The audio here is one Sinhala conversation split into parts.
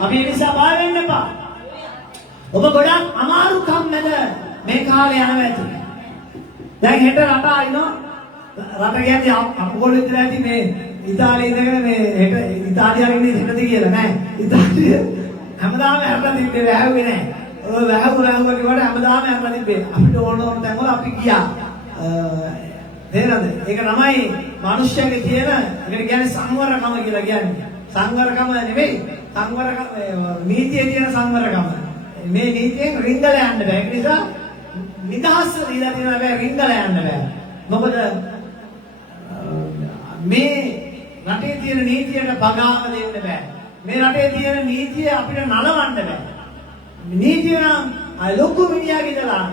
අපි ඒ නිසා බය වෙන්න එපා. ඔබ ගොඩක් අමාරුකම් නැද මේ කාලේ යනවා ඇති. දැන් හෙට රට ආිනවා. රට කියන්නේ අපගොල්ලෝ විතර ඇති මේ ඉතාලියේ ඉඳගෙන මේ හෙට ඉතාලියාවේ ඉන්නේ හෙටද කියලා නෑ. ඉතාලිය හැමදාම හැරලා තිබ්බේ වැහුවේ නෑ. ඔය වැහුවා කිව්වට හැමදාම හැරලා තිබ්බේ. අපිට ඕන තැන් වල අපි ගියා. තේරෙනවද? ඒක තමයි මිනිස්යාගේ තියෙන ඒකට කියන්නේ සංවරකම කියලා කියන්නේ. සංවරකම නෙවෙයි. සංවරකම නීතියේ තියෙන සංවරකම. මේ නීතියෙන් රිංගල යන්න බෑ. ඒක නිසා නිදහස් දීලා තියෙනවා බෑ රිංගල යන්න බෑ. මොකද මේ රටේ තියෙන නීතියට බගාව දෙන්න බෑ. මේ රටේ තියෙන නීතිය අපිට නලවන්න බෑ. නීතිය නම් ලොකු මිනිහාගේ ඉඳලා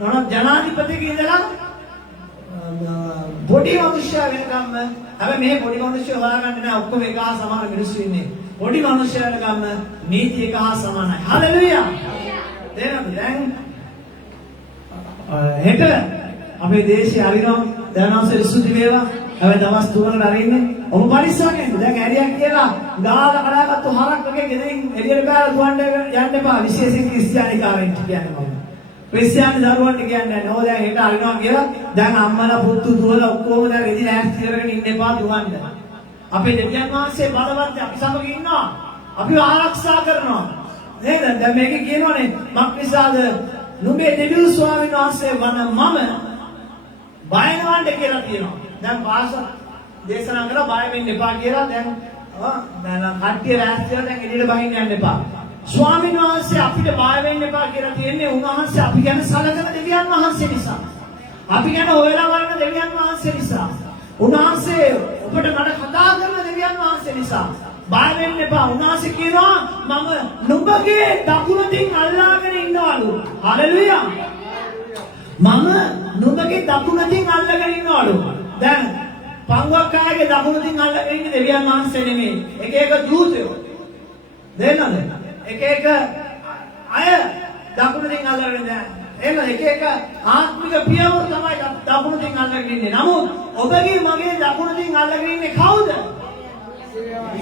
මොන ජනාධිපතිගේ ඉඳලා පොඩි මිනිස්සයා වෙනකම් හැබැයි මේ පොඩි මිනිස්සු හොයාගන්න නෑ ඔක්කොම එක හා සමාන මිනිස්සු ඉන්නේ. පොඩි මිනිස්සයාට ගන්න නීති එක හා සමානයි. හලෙලුයා. දැන් හෙට අපේ දේශය අරිනවා දැනවසේ සුදි වේවා. හැබැයි දවස් 3කට අරින්නේ. ඔබ පරිස්සමෙන් දැන් ඇරියක් කියලා ගාලා කඩාගත්තු හරක් වගේ ගෙදරින් එළියට බෑලා දුවන්න යන්න එපා. විශේෂයෙන් ක්‍රිස්තියානිකාරයින්ට කියන්නේ මම. ක්‍රිස්තියානි දරුවන්ට කියන්නේ නෝ දැන් හෙට අරිනවා කියලා දැන් අම්මලා පුතු දුවලා ඔක්කොම දැන් රෙදි ලෑස්ති කරගෙන ඉන්න එපා දුවන්න. අපේ දෙවියන් වහන්සේ බලවත් අපි සමග ඉන්නවා. අපිව ආරක්ෂා කරනවා. නේද? දැන් මේකේ කියනවනේ මක්නිසාද නුඹේ දෙවියන් ස්වාමීන් වහන්සේ වන මම බයනවන්න කියලා කියනවා. දැන් වාස දේශනා කරලා බය වෙන්න එපා කියලා දැන් කට්ටිය රැස්තිලා දැන් එළියට බහින්න යන්න එපා. ස්වාමීන් වහන්සේ අපිට බය වෙන්න එපා කියලා තියෙන්නේ උන්වහන්සේ අපි ගැන සලකන දෙවියන් වහන්සේ නිසා. අපි ගැන හොයලා බලන දෙවියන් වහන්සේ නිසා. උන්වහන්සේ ඔබට මට කතා කරන දෙවියන් වහන්සේ නිසා. බය වෙන්න එපා. උන්වහන්සේ කියනවා මම නුඹගේ දකුණින් අල්ලාගෙන ඉන්නවලු. හලෙලුයා. මම නුඹගේ දකුණින් අල්ලාගෙන ඉන්නවලු. දැන් පංගුවක්කාගේ දකුණින් අල්ලාගෙන ඉන්නේ දෙවියන් වහන්සේ නෙමෙයි. එක එක දූතයෝ. දෙන්නද? එක එක අය දකුණින් අල්ලාගෙන ඉන්නේ. එහෙනම් එක එක ආත්මික පියවර තමයි දකුණින් අල්ලාගෙන ඉන්නේ. නමුත් ඔබගේ මගේ දකුණින් අල්ලාගෙන ඉන්නේ කවුද?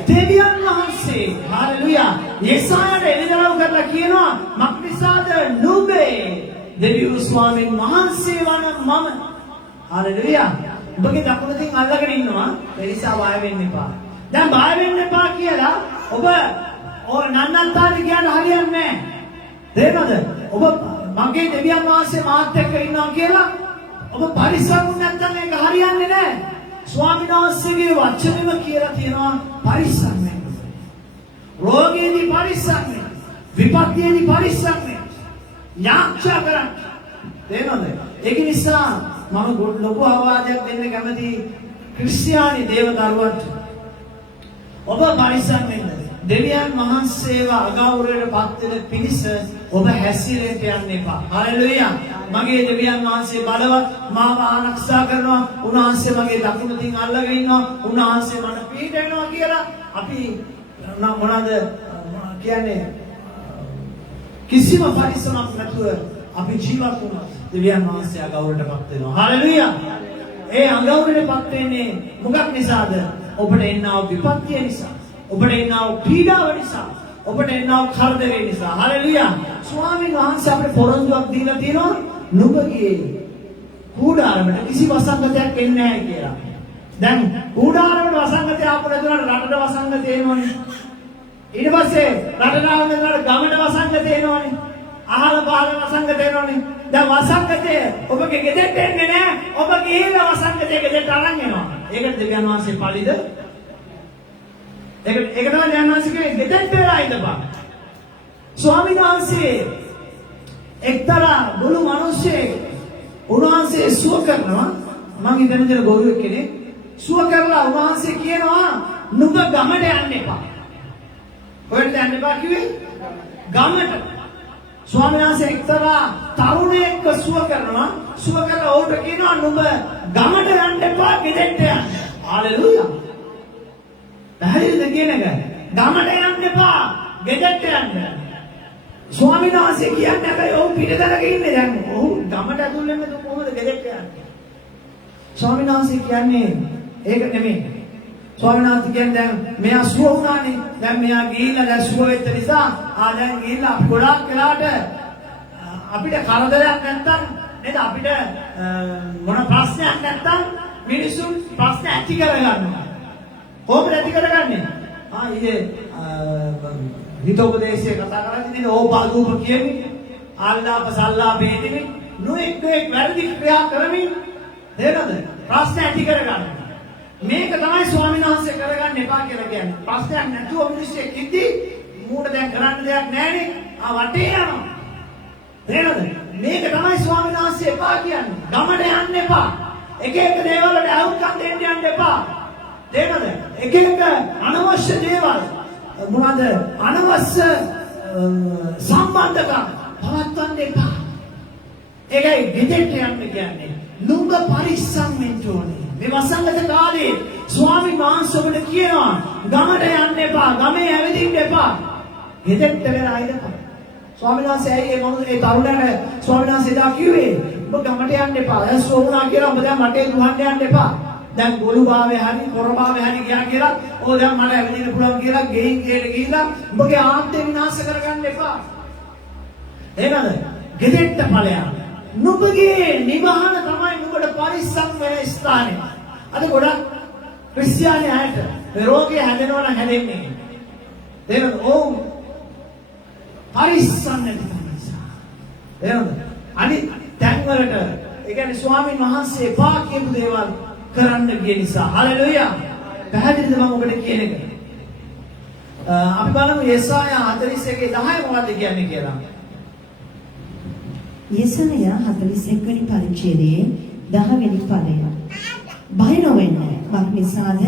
දෙවියන් වහන්සේ. හalleluya. යෙසායට එළිදරව් කරලා කියනවා මක්නිසාද නුඹේ දෙවියන් ස්වාමීන් වහන්සේ වන මම. හalleluya. ඔබගේ දකුණින් අල්ලාගෙන ඉන්නවා. ඒ නිසා බය වෙන්න එපා. දැන් බය වෙන්න එපා කියලා ඔබ නන්නත්තාට කියන්න හරියන්නේ නැහැ. තේරෙනවද? ඔබ මගේ දෙවියන් වහන්සේ මාත් එක්ක ඉන්නවා කියලා ඔබ පරිස්සම් නැත්නම් ඒක හරියන්නේ නැහැ. ස්වාමීන් වහන්සේගේ වචනෙම කියලා තියෙනවා පරිස්සම් වෙන්න. රෝගීදී පරිස්සම් වෙන්න. විපත්තියේදී පරිස්සම් වෙන්න. යාක්ෂා කරන්න. තේරෙනවද? ඒක නිසා මම ලොකු අවවාදයක් දෙන්න කැමති ක්‍රිස්තියානි දේවදරුවන්ට. ඔබ පරිස්සම් වෙන්න. දෙවියන් වහන්සේව අගෞරවයට පත් වෙන පිණිස ඔබ හැසිරෙන්න යන්න එපා. හalleluya. මගේ දෙවියන් වහන්සේ බලවත් මාව ආරක්ෂා කරනවා. උන්වහන්සේ මගේ දකුණින් අල්ලගෙන ඉන්නවා. උන්වහන්සේ මට පිට වෙනවා කියලා අපි මොනවාද කියන්නේ කිසිම පරිස්සමක් නැතුව අපි ජීවත් වුණා. දෙවියන් වහන්සේ අගෞරවයට පත් වෙනවා. හalleluya. ඒ අගෞරවයට පත් වෙන්නේ මොකක් නිසාද? ඔබට එන්නා විපත්තිය නිසා. ඔබට එන්නා පීඩාව නිසා. ඔබට එන්නා කරදරේ නිසා. හalleluya. ස්වාමීන් වහන්සේ අපිට පොරොන්දුවක් දීලා තියෙනවා නුඹගේ කූඩාරමට කිසි වසංගතයක් එන්නේ නැහැ කියලා. දැන් කූඩාරමට වසංගතය ආපු නැතුනට රටට වසංගතය එනවනේ. ඊට පස්සේ රටට ආව නැතුනට ගමට වසංගතය එනවනේ. අහල පහල වසංගතය එනවනේ. දැන් වසංගතය ඔබගේ ගෙදරට එන්නේ නැහැ. ඔබ ගිහිල්ලා වසංගතය ගෙදරට අරන් එනවා. ඒකට දෙවියන් වහන්සේ පරිද ඒක තමයි ඥානවාසිකේ ගෙදරට වෙලා ඉඳපන්. ස්වාමීන් වහන්සේ එක්තරා බුළු මිනිස්සෙක් උන්වහන්සේ සුව කරනවා. මම ඉඳන් දෙන ගොරුවෙක් කෙනෙක් සුව කරලා උන්වහන්සේ කියනවා නුඹ ගමට යන්න එපා. කොහෙන්ද යන්න එපා කිව්වේ? ගමට. ස්වාමීන් වහන්සේ එක්තරා තරුණයෙක්ව සුව කරනවා. සුව කරලා ඔහුට කියනවා නුඹ ගමට යන්න එපා ගෙදරට යන්න. හalleluya. පැහැදිලිද කියන එක? ගමට යන්න එපා ගෙදරට යන්න. ස්වාමීන් වහන්සේ කියන්නේ හැබැයි ඔව් පිටතට ඉන්නේ දැන්. ඔව් ගමට ඇතුල් වෙන්න කොහොමද ගෙදරට යන්නේ? ස්වාමීන් වහන්සේ කියන්නේ ඒක නෙමෙයි. ස්වාමීන් වහන්සේ කියන්නේ දැන් මෙයා සුව වුණානේ. දැන් මෙයා ගිහිල්ලා දැන් සුව වෙච්ච නිසා දැන් ගිහිල්ලා අපි ගොඩාක් වෙලාට අපිට කරදරයක් නැත්තම් නේද අපිට මොන ප්‍රශ්නයක් නැත්තම් මිනිසුන් ප්‍රශ්න ඇති කරගන්නවා. කොහොමද ඇති කරගන්නේ? ඉතින් හිතෝපදේශය කතා කරන්නේ ඉතින් ඕපාදූප කියන්නේ ආල්ලාප සල්ලාප හේතිනේ නොඑක් වැරදි ක්‍රියා කරමින් නේද ප්‍රශ්න ඇති කරගන්නවා. මේක තමයි ස්වාමීන් වහන්සේ කරගන්න එපා කියලා කියන්නේ. ප්‍රශ්නයක් නැතුව මිනිස්සෙක් ඉද්දි මූණ දැන් කරන්න දෙයක් නැහැනේ. වටේ යනවා. නේද? මේක තමයි ස්වාමීන් වහන්සේ එපා කියන්නේ. ගමන යන්න එපා. එක එක දේවල් වලට අවුත්කම් දෙන්න යන්න එපා. නේද? එක එක අනවශ්‍ය දේවල් මොනවාද? අනවශ්‍ය සම්බන්ධකම් පවත්වන්න එපා. ඒකයි ගෙදරට යන්න කියන්නේ. නුඹ පරිස්සම් වෙන්න ඕනේ. මේ වසංගත කාලේ ස්වාමීන් වහන්සේ ඔබට කියනවා ගමට යන්න එපා, ගමේ ඇවිදින්න එපා. ගෙදරට වෙලා ඉඳපන්. ස්වාමීන් වහන්සේ ඇයි මේ තරුණයාට ස්වාමීන් වහන්සේ දා කිව්වේ ඔබ ගමට යන්න එපා. දැන් සෝුණා කියලා ඔබ දැන් මට දුහන්න යන්න එපා. දැන් ගොළුභාවය හරි පොරභාවය හරි ගියා කියලා ඔය දැන් මට ඇවිදින්න පුළුවන් කියලා ගෙයින් ගෙට ගිහිල්ලා ඔබගේ ආත්මය විනාශ කරගන්න එපා. එහෙමද? ගෙදරට ඵලයක්. නුඹගේ නිවහන තමයි නුඹට පරිස්සම් වෙන ස්ථානය. අද ගොඩක් ක්‍රිස්තියානි අයට රෝගය හැදෙනවා නම් හැදෙන්නේ. එහෙනම් ඕම් පරිස්සම් නැති නිසා. එහෙනම් අනිත් තැන්වලට ඒ කියන්නේ ස්වාමීන් වහන්සේ එපා කියපු දේවල් කරන්න ගිය නිසා. හලෙලුයා. පැහැදිලිද මම ඔබට කියන එක? අපි බලමු යෙසායා 41:10 මොකක්ද කියන්නේ කියලා. යෙසායා 41 වෙනි පරිච්ඡේදයේ 10 වෙනි පදය. බය නොවෙන්න මක්නිසාද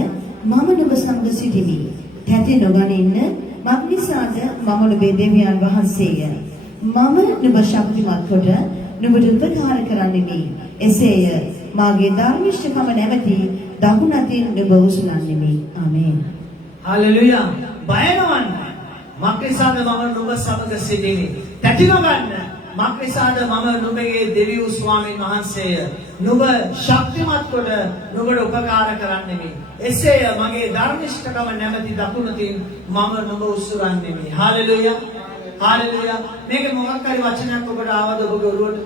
මම නුඹ සමග සිටිමි. තැති නොගනින්න මක්නිසාද මම නුඹේ දෙවියන් වහන්සේය. මම නුඹ ශක්තිමත් කොට නුඹට උපකාර කරන්නෙමි. එසේය මාගේ ධර්මිෂ්ඨකම නැවති දකුණතින් නුඹ උසුලන්නෙමි. ආමේන්. හලෙලුයා. බය නොවන්න මක්නිසාද මම නුඹ සමග සිටිමි. තැති නොගන්න මක්නිසාද මම නුඹගේ දෙවියන් ස්වාමීන් වහන්සේය. නුඹ ශක්තිමත් කොට නුඹට උපකාර කරන්නෙමි. එසේය මගේ ධර්මිෂ්ඨකම නැමැති දකුණතින් මම නුඹ උසුරන්නෙමි. හලෙලුයා. හලෙලුයා. මේක මොකක් හරි වචනයක් ඔබට ආවද ඔබගේ ඔළුවට?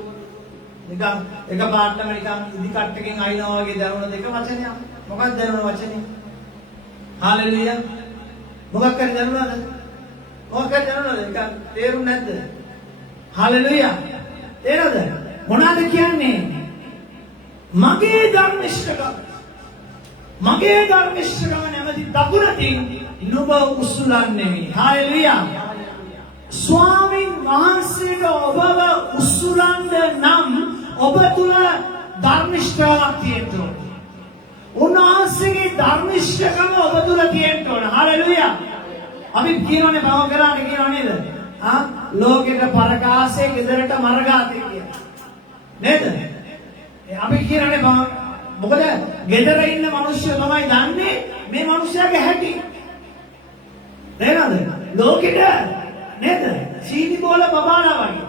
නිකන් එක පාටම නිකන් ඉදි කට්ටකින් අයිනවා වගේ දරුණ දෙක වචනයක්. මොකක්ද දරුණ වචනේ? හලෙලුයා. මොකක් හරි දරුණාද? මොකක් හරි දරුණාද? නිකන් තේරුම් නැද්ද? හලෙලුයා. තේරෙනවද? මොනවාද කියන්නේ? මගේ ධර්මිෂ්ඨකම නැමැති දකුණතින් නුඹ උසුලන්නෙමි. හලෙලුයා. ස්වාමීන් වහන්සේට ඔබව උසුලන්න නම් ඔබ තුල ධර්මිෂ්ඨකමක් තියෙන්න ඕනේ. උන්වහන්සේගේ ධර්මිෂ්ඨකම ඔබ තුල තියෙන්න ඕනේ. හලෙලුයා. අපි කියනනේ බව කරානේ කියනව නේද? ලෝකෙට පරකාසේ ගෙදරට මර්ගාතේ කියලා. නේද? අපි කියන්නේ මොකද ගෙදර ඉන්න මිනිස්සු තමයි දන්නේ මේ මිනිස්සයාගේ හැටි. නේද? ලෝකෙට නේද? සීනි බෝල බබාලා වගේ.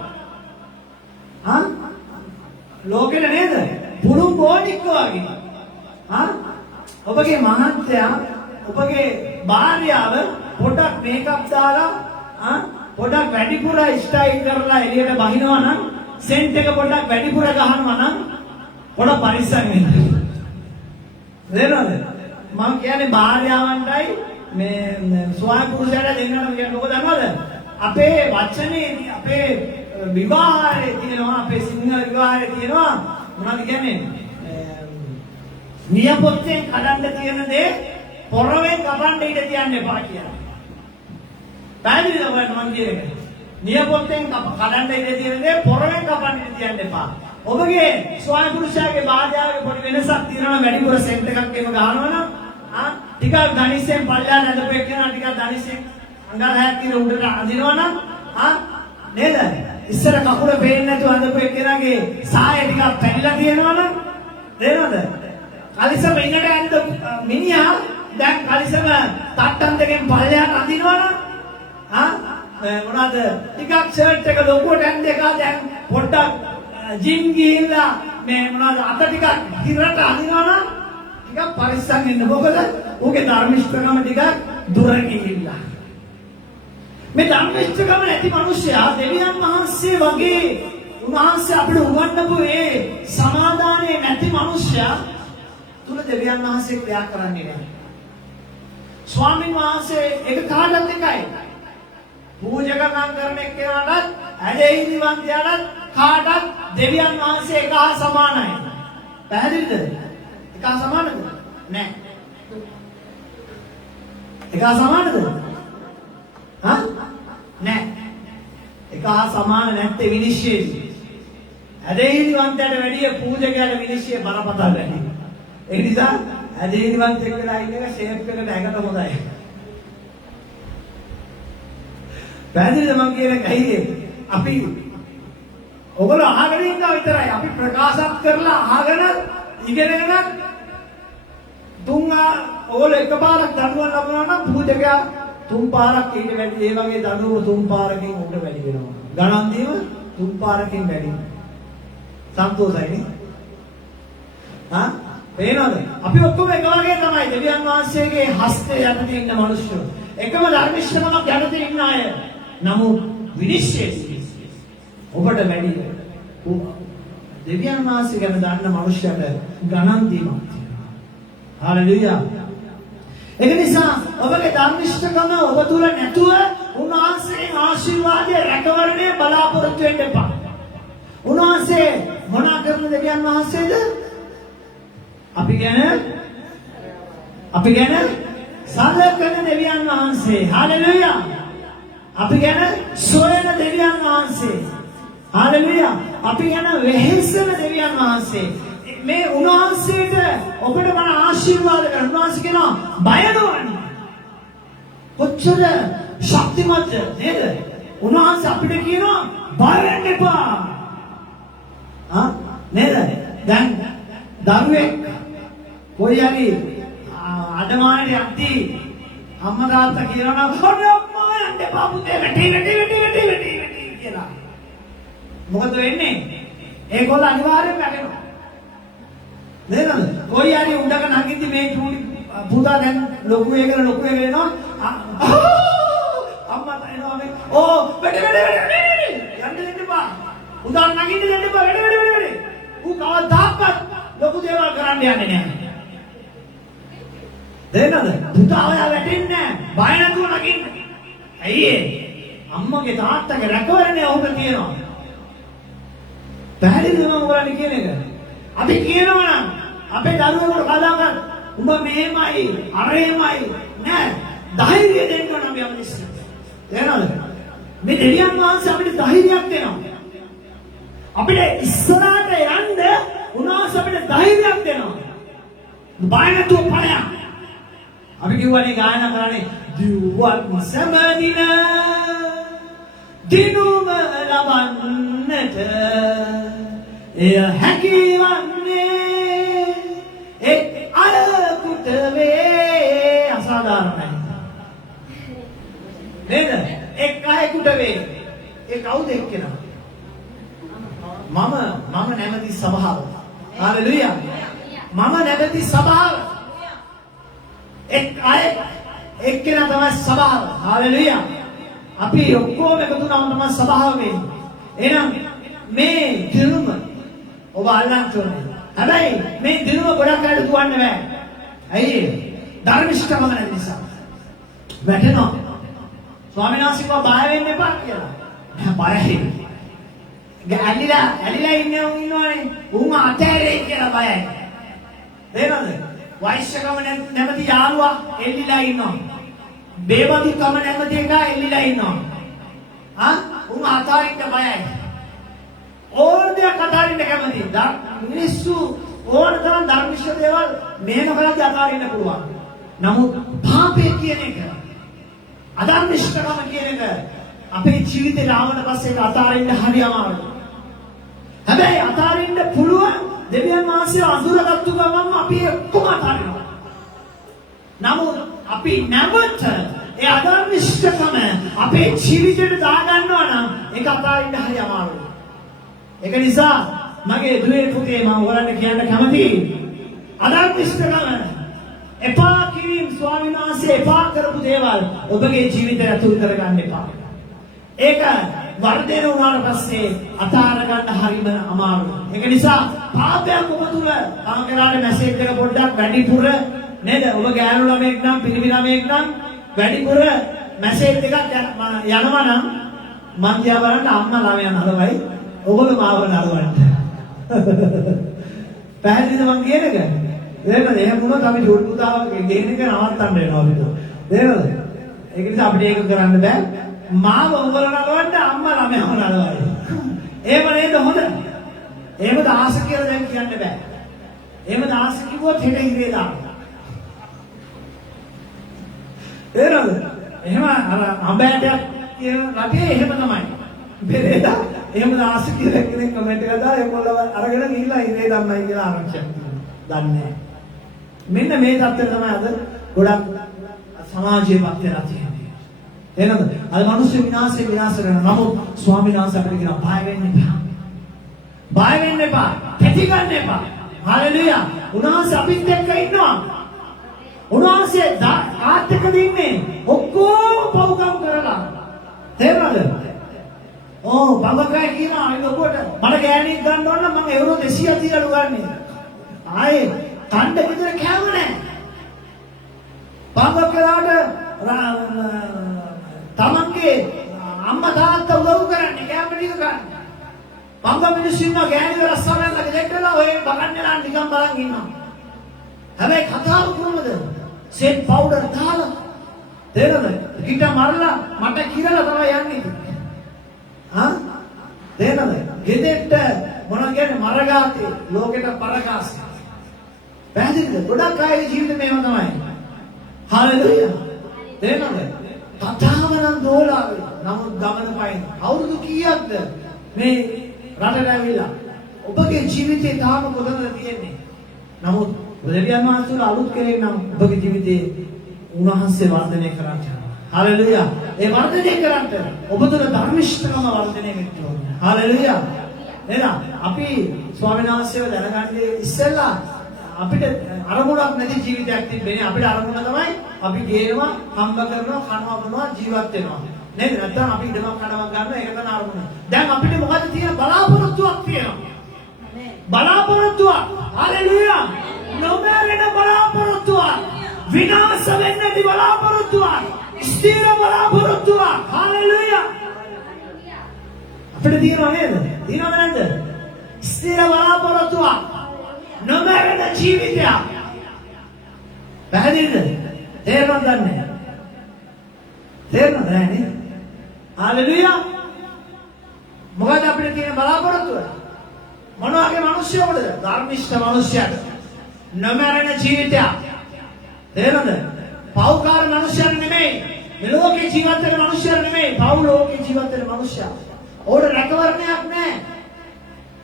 ලෝකෙට නේද? පුරුම් බෝනික්ක වගේ. ඔබගේ මහත්තයා ඔබගේ භාර්යාව පොඩක් මේකප් දාලා පොඩක් වැඩිපුර ස්ටයිල් කරලා එළියට බහිනවා නම් සෙන්ට් එක පොඩක් වැඩිපුර ගහනවා නම් පොඩ පරිස්සම් වෙන්න. නේද? මම කියන්නේ භාර්යාවන්ටයි මේ ස්වාමි පුරුෂයාට දෙන්නම කියන්නේ මොකද දන්නවද? අපේ වචනේදී අපේ විවාහයේ තියෙනවා අපේ සිංහල විවාහයේ තියෙනවා මොනවද කියන්නේ? නියපොත්තෙන් කඩන්න තියෙන දේ පොරවෙන් කපන්න ඉඩ තියන්න එපා කියලා. පැහැදිලිද ඔයාලට මම කියන්නේ? නියපොත්තෙන් කඩන්න ඉඩ තියෙන දේ පොරවෙන් කපන්න ඉඩ තියන්න එපා. ඔබගේ ස්වාමි පුරුෂයාගේ භාර්යාවගේ පොඩි වෙනසක් තියෙනවා වැඩිපුර සෙන්ට් එකක් එහෙම ගහනවනම් ටිකක් ධනිසෙන් පල්ලයට ඇදපු එක්කෙනා ටිකක් ධනිසෙන් අඟල් 6ක් තියෙන උඩට අදිනවනම් නේද? ඉස්සර කකුල පේන්නේ නැතුව අදපු එක්කෙනාගේ සාය ටිකක් පැනිලා තියෙනවනම් නේද? කලිසම ඉන්නට ඇඳ මිනිහා දැන් කලිසම තට්ටන් දෙකෙන් පල්ලයට අදිනවනම් මොනවාද ටිකක් ෂර්ට් එක ලොකුවට ඇඳ එක දැන් පොඩ්ඩක් ජිම් ගිහිල්ලා මේ මොනවාද අත ටිකක් හිරට අදිනවනම් ටිකක් පරිස්සම් වෙන්න. මොකද ඌගේ ධර්මිෂ්ඨකම ටිකක් දුර ගිහිල්ලා. මේ ධර්මිෂ්ඨකම නැති මිනිස්සයා දෙවියන් වහන්සේ වගේ උන්වහන්සේ අපිට උගන්වපු ඒ සමාදානයේ නැති මිනිස්සයා තුල දෙවියන් වහන්සේ ක්‍රියා කරන්නේ නැහැ. ස්වාමීන් වහන්සේ ඒක කාටත් එකයි. පූජකකම් කරන එක්කෙනාටත් ඇදහිලිවන්තයාටත් කාටත් දෙවියන් වහන්සේ එක හා සමානයි. පැහැදිලිද? එක හා සමානද? නැහැ. එක හා සමානද? හා? නැහැ. එක හා සමාන නැත්තේ විනිශ්චයයි. ඇදහිලිවන්තයාට වැඩිය පූජකයාට විනිශ්චය බරපතල වැඩි. ඒ නිසා ඇදහිලිවන්තයෙක් වෙලා ඉන්න එක ෂේප් එකට ඇඟට හොඳයි. පැහැදිලිද මම කියන එක ඇයි අපි ඔයගොල්ලෝ අහගෙන ඉන්නවා විතරයි. අපි ප්‍රකාශත් කරලා අහගෙන ඉගෙනගෙන ඔයගොල්ලෝ එකපාරක් දඬුවම් ලබනවා නම් පූජකයා තුන් පාරක් ඊට වැඩි ඒ වගේ දඬුවම තුන් පාරකින් උඩ වැඩි වෙනවා. ගණන් දීම තුන් පාරකින් වැඩි. සන්තෝෂයිනේ. හා? පේනවද? අපි ඔක්කොම එක වගේ තමයි. දෙවියන් වහන්සේගේ හස්තය යටතේ ඉන්න මිනිස්සු. එකම ධර්මිෂ්ඨකමක් යටතේ ඉන්න අය. නමුත් විනිශ්චය ඔබට වැඩි දෙවියන් වහන්සේ ගැන දන්න මනුෂ්‍යයට ගණන් දීමක් තියෙනවා. හාලෙලූයා. ඒක නිසා ඔබගේ ධර්මිෂ්ඨකම ඔබ තුල නැතුව උන්වහන්සේගේ ආශිර්වාදයේ රැකවරණය බලාපොරොත්තු වෙන්න එපා. උන්වහන්සේ මොනා කරන දෙවියන් වහන්සේද? අපි ගැන සලකන දෙවියන් වහන්සේ. හාලෙලූයා. අපි ගැන සොයන දෙවියන් වහන්සේ. හාලෙලූයා. අපි ගැන වෙහෙසන දෙවියන් වහන්සේ. මේ උන්වහන්සේට ඔබට මන ආශිර්වාද කරන උන්වහන්සේ කියනවා බය නොවන්න. කොච්චර ශක්තිමත්ද නේද? උන්වහන්සේ අපිට කියනවා බය වෙන්න එපා. නේද? දැන් දරුවෙක් කොයි හරි අඩමානේ යද්දී අම්මා තාත්තා කියනවා නම් අම්මා යන්න එපා පුතේ වැටි කියලා. මොකද වෙන්නේ? ඒගොල්ලෝ අනිවාර්යෙන්ම වැටෙනවා. නේද? කොයි හරි උඩක නැගිටි මේ පුතා දැන් ලොකු වෙනවා. අම්මා එනවා මේ වැටි යන්න දෙන්න එපා. උදා නැගිටි දෙන්න එපා වැටි. ඌ කවදාවත් ලොකු දේවල් කරන්න යන්නේ නැහැ. දෙන්නද? පුතා ඔයා වැටෙන්නේ නැහැ. බය නැතුව නගින්න. ඇයි ඒ? අම්මගේ තාත්තගේ රැකවරණය ඔහුට තියෙනවා. පැහැදිලිද මම ඔයාලට කියන එක? අපි කියනවා නම් අපේ දරුවෙකුට කතාකර උඹ මෙහෙමයි අරෙමයි නෑ ධෛර්යය දෙන්න ඕන අපි මිනිස්සු. තේරෙනවද? මේ දෙවියන් වහන්සේ අපිට ධෛර්යයක් දෙනවා. අපිට ඉස්සරහට යන්න උන්වහන්සේ අපිට ධෛර්යයක් දෙනවා. බය නැතුව පලයන්. අපි කියවනේ ගායනා කරන්නේ දිව්වත් සමදින දිනුම ලබන්නට එය හැකිවන්නේ එක් අලකුට වේ. අසාධාරණයි නේද? එක් අයෙකුට වේ. ඒ කවුද එක්කෙනා? මම නැමැති සභාව. හalleluya. මම නැමැති සභාව. එක්කෙනා තමයි සභාව. හalleluya. අපි ඔක්කොම එකතු වුණාම තමයි සභාව වෙන්නේ. එහෙනම් මේ දිනුම ඔබ අල්ලන්න ඕනේ. හැබැයි මේ දිනුම ගොඩක් අයට දුවන්න බෑ. ඇයි ඒ? ධර්මිෂ්ඨකම නැති නිසා. වැටෙනවා. ස්වාමීන් වහන්සේ කව බය වෙන්න එපා කියලා. බයයි. ඇලිලා ඉන්නේ උන් ඉන්නවනේ. උන් අතෑරේ කියලා බයයි. තේරෙනවද? වෛශ්‍යකම නැමැති යාළුවා එල්ලිලා ඉන්නවා. බේබදුකම නැමැති එක එල්ලිලා ඉන්නවා. උන් අතාරින්න බයයි. ඕන දෙයක් අතාරින්න කැමතියි. මිනිස්සු ඕන තරම් ධර්මිෂ්ඨ දේවල් මෙහෙම කරද්දී අතාරින්න පුළුවන්. නමුත් පාපය කියන එක අධර්මිෂ්ඨකම කියන එක අපේ ජීවිතේ ආවන පස්සේ ඒක අතාරින්න හරි අමාරුයි. හැබැයි අතාරින්න පුළුවන් දෙවියන් වහන්සේ අඳුරගත්තු ගමන්ම අපි ඔක්කොම අතාරිනවා. නමුත් අපි නැවත ඒ අධර්මිෂ්ඨකම අපේ ජීවිතේට දාගන්නවා නම් ඒක අතාරින්න හරි අමාරුයි. ඒක නිසා මගේ දුවේ පුතේ මම ඔයාලට කියන්න කැමතියි අධර්මිෂ්ඨකම එපා කිරීම ස්වාමීන් වහන්සේ එපා කරපු දේවල් ඔබගේ ජීවිතයට ඇතුල් කරගන්න එපා. ඒක වර්ධනය වුණාට පස්සේ අතාර ගන්න හරිම අමාරුයි. ඒක නිසා පාපයක් ඔබ තුල ආන්කරාට මැසේජ් එක පොඩ්ඩක් වැඩිපුර නේද? ඔබ ගෑනු ළමෙක් නම් පිරිමි ළමෙක් නම් වැඩිපුර මැසේජ් එකක් යනවා නම් මං කියා බලන්න අම්මා ළමයා නරවයි ඔබගේ මාව නරවන්න. පැහැදිලිද මං කියන එක? එහෙමද? එහෙම වුණොත් අපි ජෝඩ් පුතාව ගේන එක නවත්තන්න වෙනවා අපිට. එහෙමද? ඒක නිසා අපිට ඒක කරන්න බෑ. මාව උඹල නරවන්න අම්මා ළමයාව නරවයි. එහෙම නේද හොඳ? එහෙමද ආස කියලා දැන් කියන්න බෑ. එහෙමද ආස කිව්වොත් හෙට ඉරේ දාන්න. එහෙමද? එහෙම අර අඹෑටයක් කියන රටේ එහෙම තමයි. බෙරේද? එහෙමද ආස කියලා කෙනෙක් කමෙන්ට් එකක් දාලා ඒගොල්ලෝ අරගෙන ගිහිල්ලා ඉරේ දැම්මයි කියලා ආරක්ෂා දන්නේ නැහැ. මෙන්න මේ தත්ත්වය තමයි අද ගොඩක් සමාජයේ පත්‍යලා තියෙන්නේ. එහෙනම් අද මිනිස්සු විනාශ කරන නමුත් ස්වාමීන් වහන්සේ අපිට කියන බය වෙන්න එපා. බය වෙන්න එපා. කැටි ගන්න එපා. හalleluya. උන්වහන්සේ අපිත් එක්ක ඉන්නවා. උන්වහන්සේ ආත් එක්ක ඉන්නේ ඔක්කොම පව්කම් කරලා. තේරුණාද? ඕ බබකයි කියනවා ඒක ඔබට මට ගෑණික් ගන්න ඕන නම් මම යුරෝ 200 තියලු ගන්නේ. ආයේ කණ්ඩ විතර කෑව නැහැ. බබකලාට තමන්ගේ අම්මා තාත්තා උදව් කරන්නේ කෑම ටික ගන්න. බංග මිනිස්සු ඉන්නවා ගෑණි රස්සාවකට දෙකලා ඔය බගන්නලා නිකන් බලන් ඉන්නවා. හැබැයි කතාව කොහොමද? සෙට් පවුඩර් දාලා තේරෙනවද? කිට මරලා මට කිරලා තමයි යන්නේ. හා? තේරෙනවද? ගෙදෙට්ට මොනවා කියන්නේ මරගාතේ ලෝකෙට පරකාසය. පැහැදිලිද? ගොඩක් අයගේ ජීවිතේ මේව තමයි. හalleluya. තේරෙනවද? කතාව නම් දෝලාවේ. නමුත් ගමන පයින්. අවුරුදු කීයක්ද මේ රටට ඇවිල්ලා? ඔබගේ ජීවිතේ තාම කොතනද තියෙන්නේ? නමුත් දෙවියන් වහන්සේ අලුත් කෙනෙක් නම් ඔබගේ ජීවිතේ උන්වහන්සේ වර්ධනය කරන්න. හalleluya. ඒ වර්ධනය කරන්න ඔබ තුළ ධර්මිෂ්ඨකම වර්ධනය වෙන්න ඕනේ. හalleluya. එහෙනම් අපි ස්වාමීන් වහන්සේව දැනගන්නේ ඉස්සෙල්ලා අපිට අරමුණක් නැති ජීවිතයක් තිබෙන්නේ. අපිට අරමුණ තමයි අපි ගේනවා, හම්බ කරනවා, කනවා බොනවා, ජීවත් වෙනවා. නේද? නැත්නම් අපි ඉඩමක් කඩමක් ගන්නවා ඒක තමයි අරමුණ. දැන් අපිට මොකද තියෙන බලාපොරොත්තුවක් තියෙනවා. බලාපොරොත්තුවක්. හalleluya. නොමැරෙන බලාපොරොත්තුවක්. විනාශ වෙන්නේ නැති බලාපොරොත්තුවක්. ස්ථිර බලාපොරොත්තුවක්. හalleluya. අපිට තියෙනව නේද? තියෙනවද නැද්ද? ස්ථිර බලාපොරොත්තුවක්. නොමැරෙන ජීවිතයක්. පැහැදිලිද? තේරුණාද නැහැ? තේරුණාද නැහැ? හalleluya. මොකද අපිට තියෙන බලාපොරොත්තුව? මොන වගේ මිනිස්සුයකටද? ධර්මිෂ්ඨ මිනිස්සුන්ට. නොමැරෙන ජීවිතයක්. තේරුණාද? පෞකාර මිනිස්සුන් නෙමෙයි. මේ ලෝකේ ජීවත් වෙන මිනිස්සුන් නෙමෙයි. පෞ ලෝකේ ජීවත් වෙන මිනිස්සුන්. ඕඩ රැකවරණයක් නැහැ.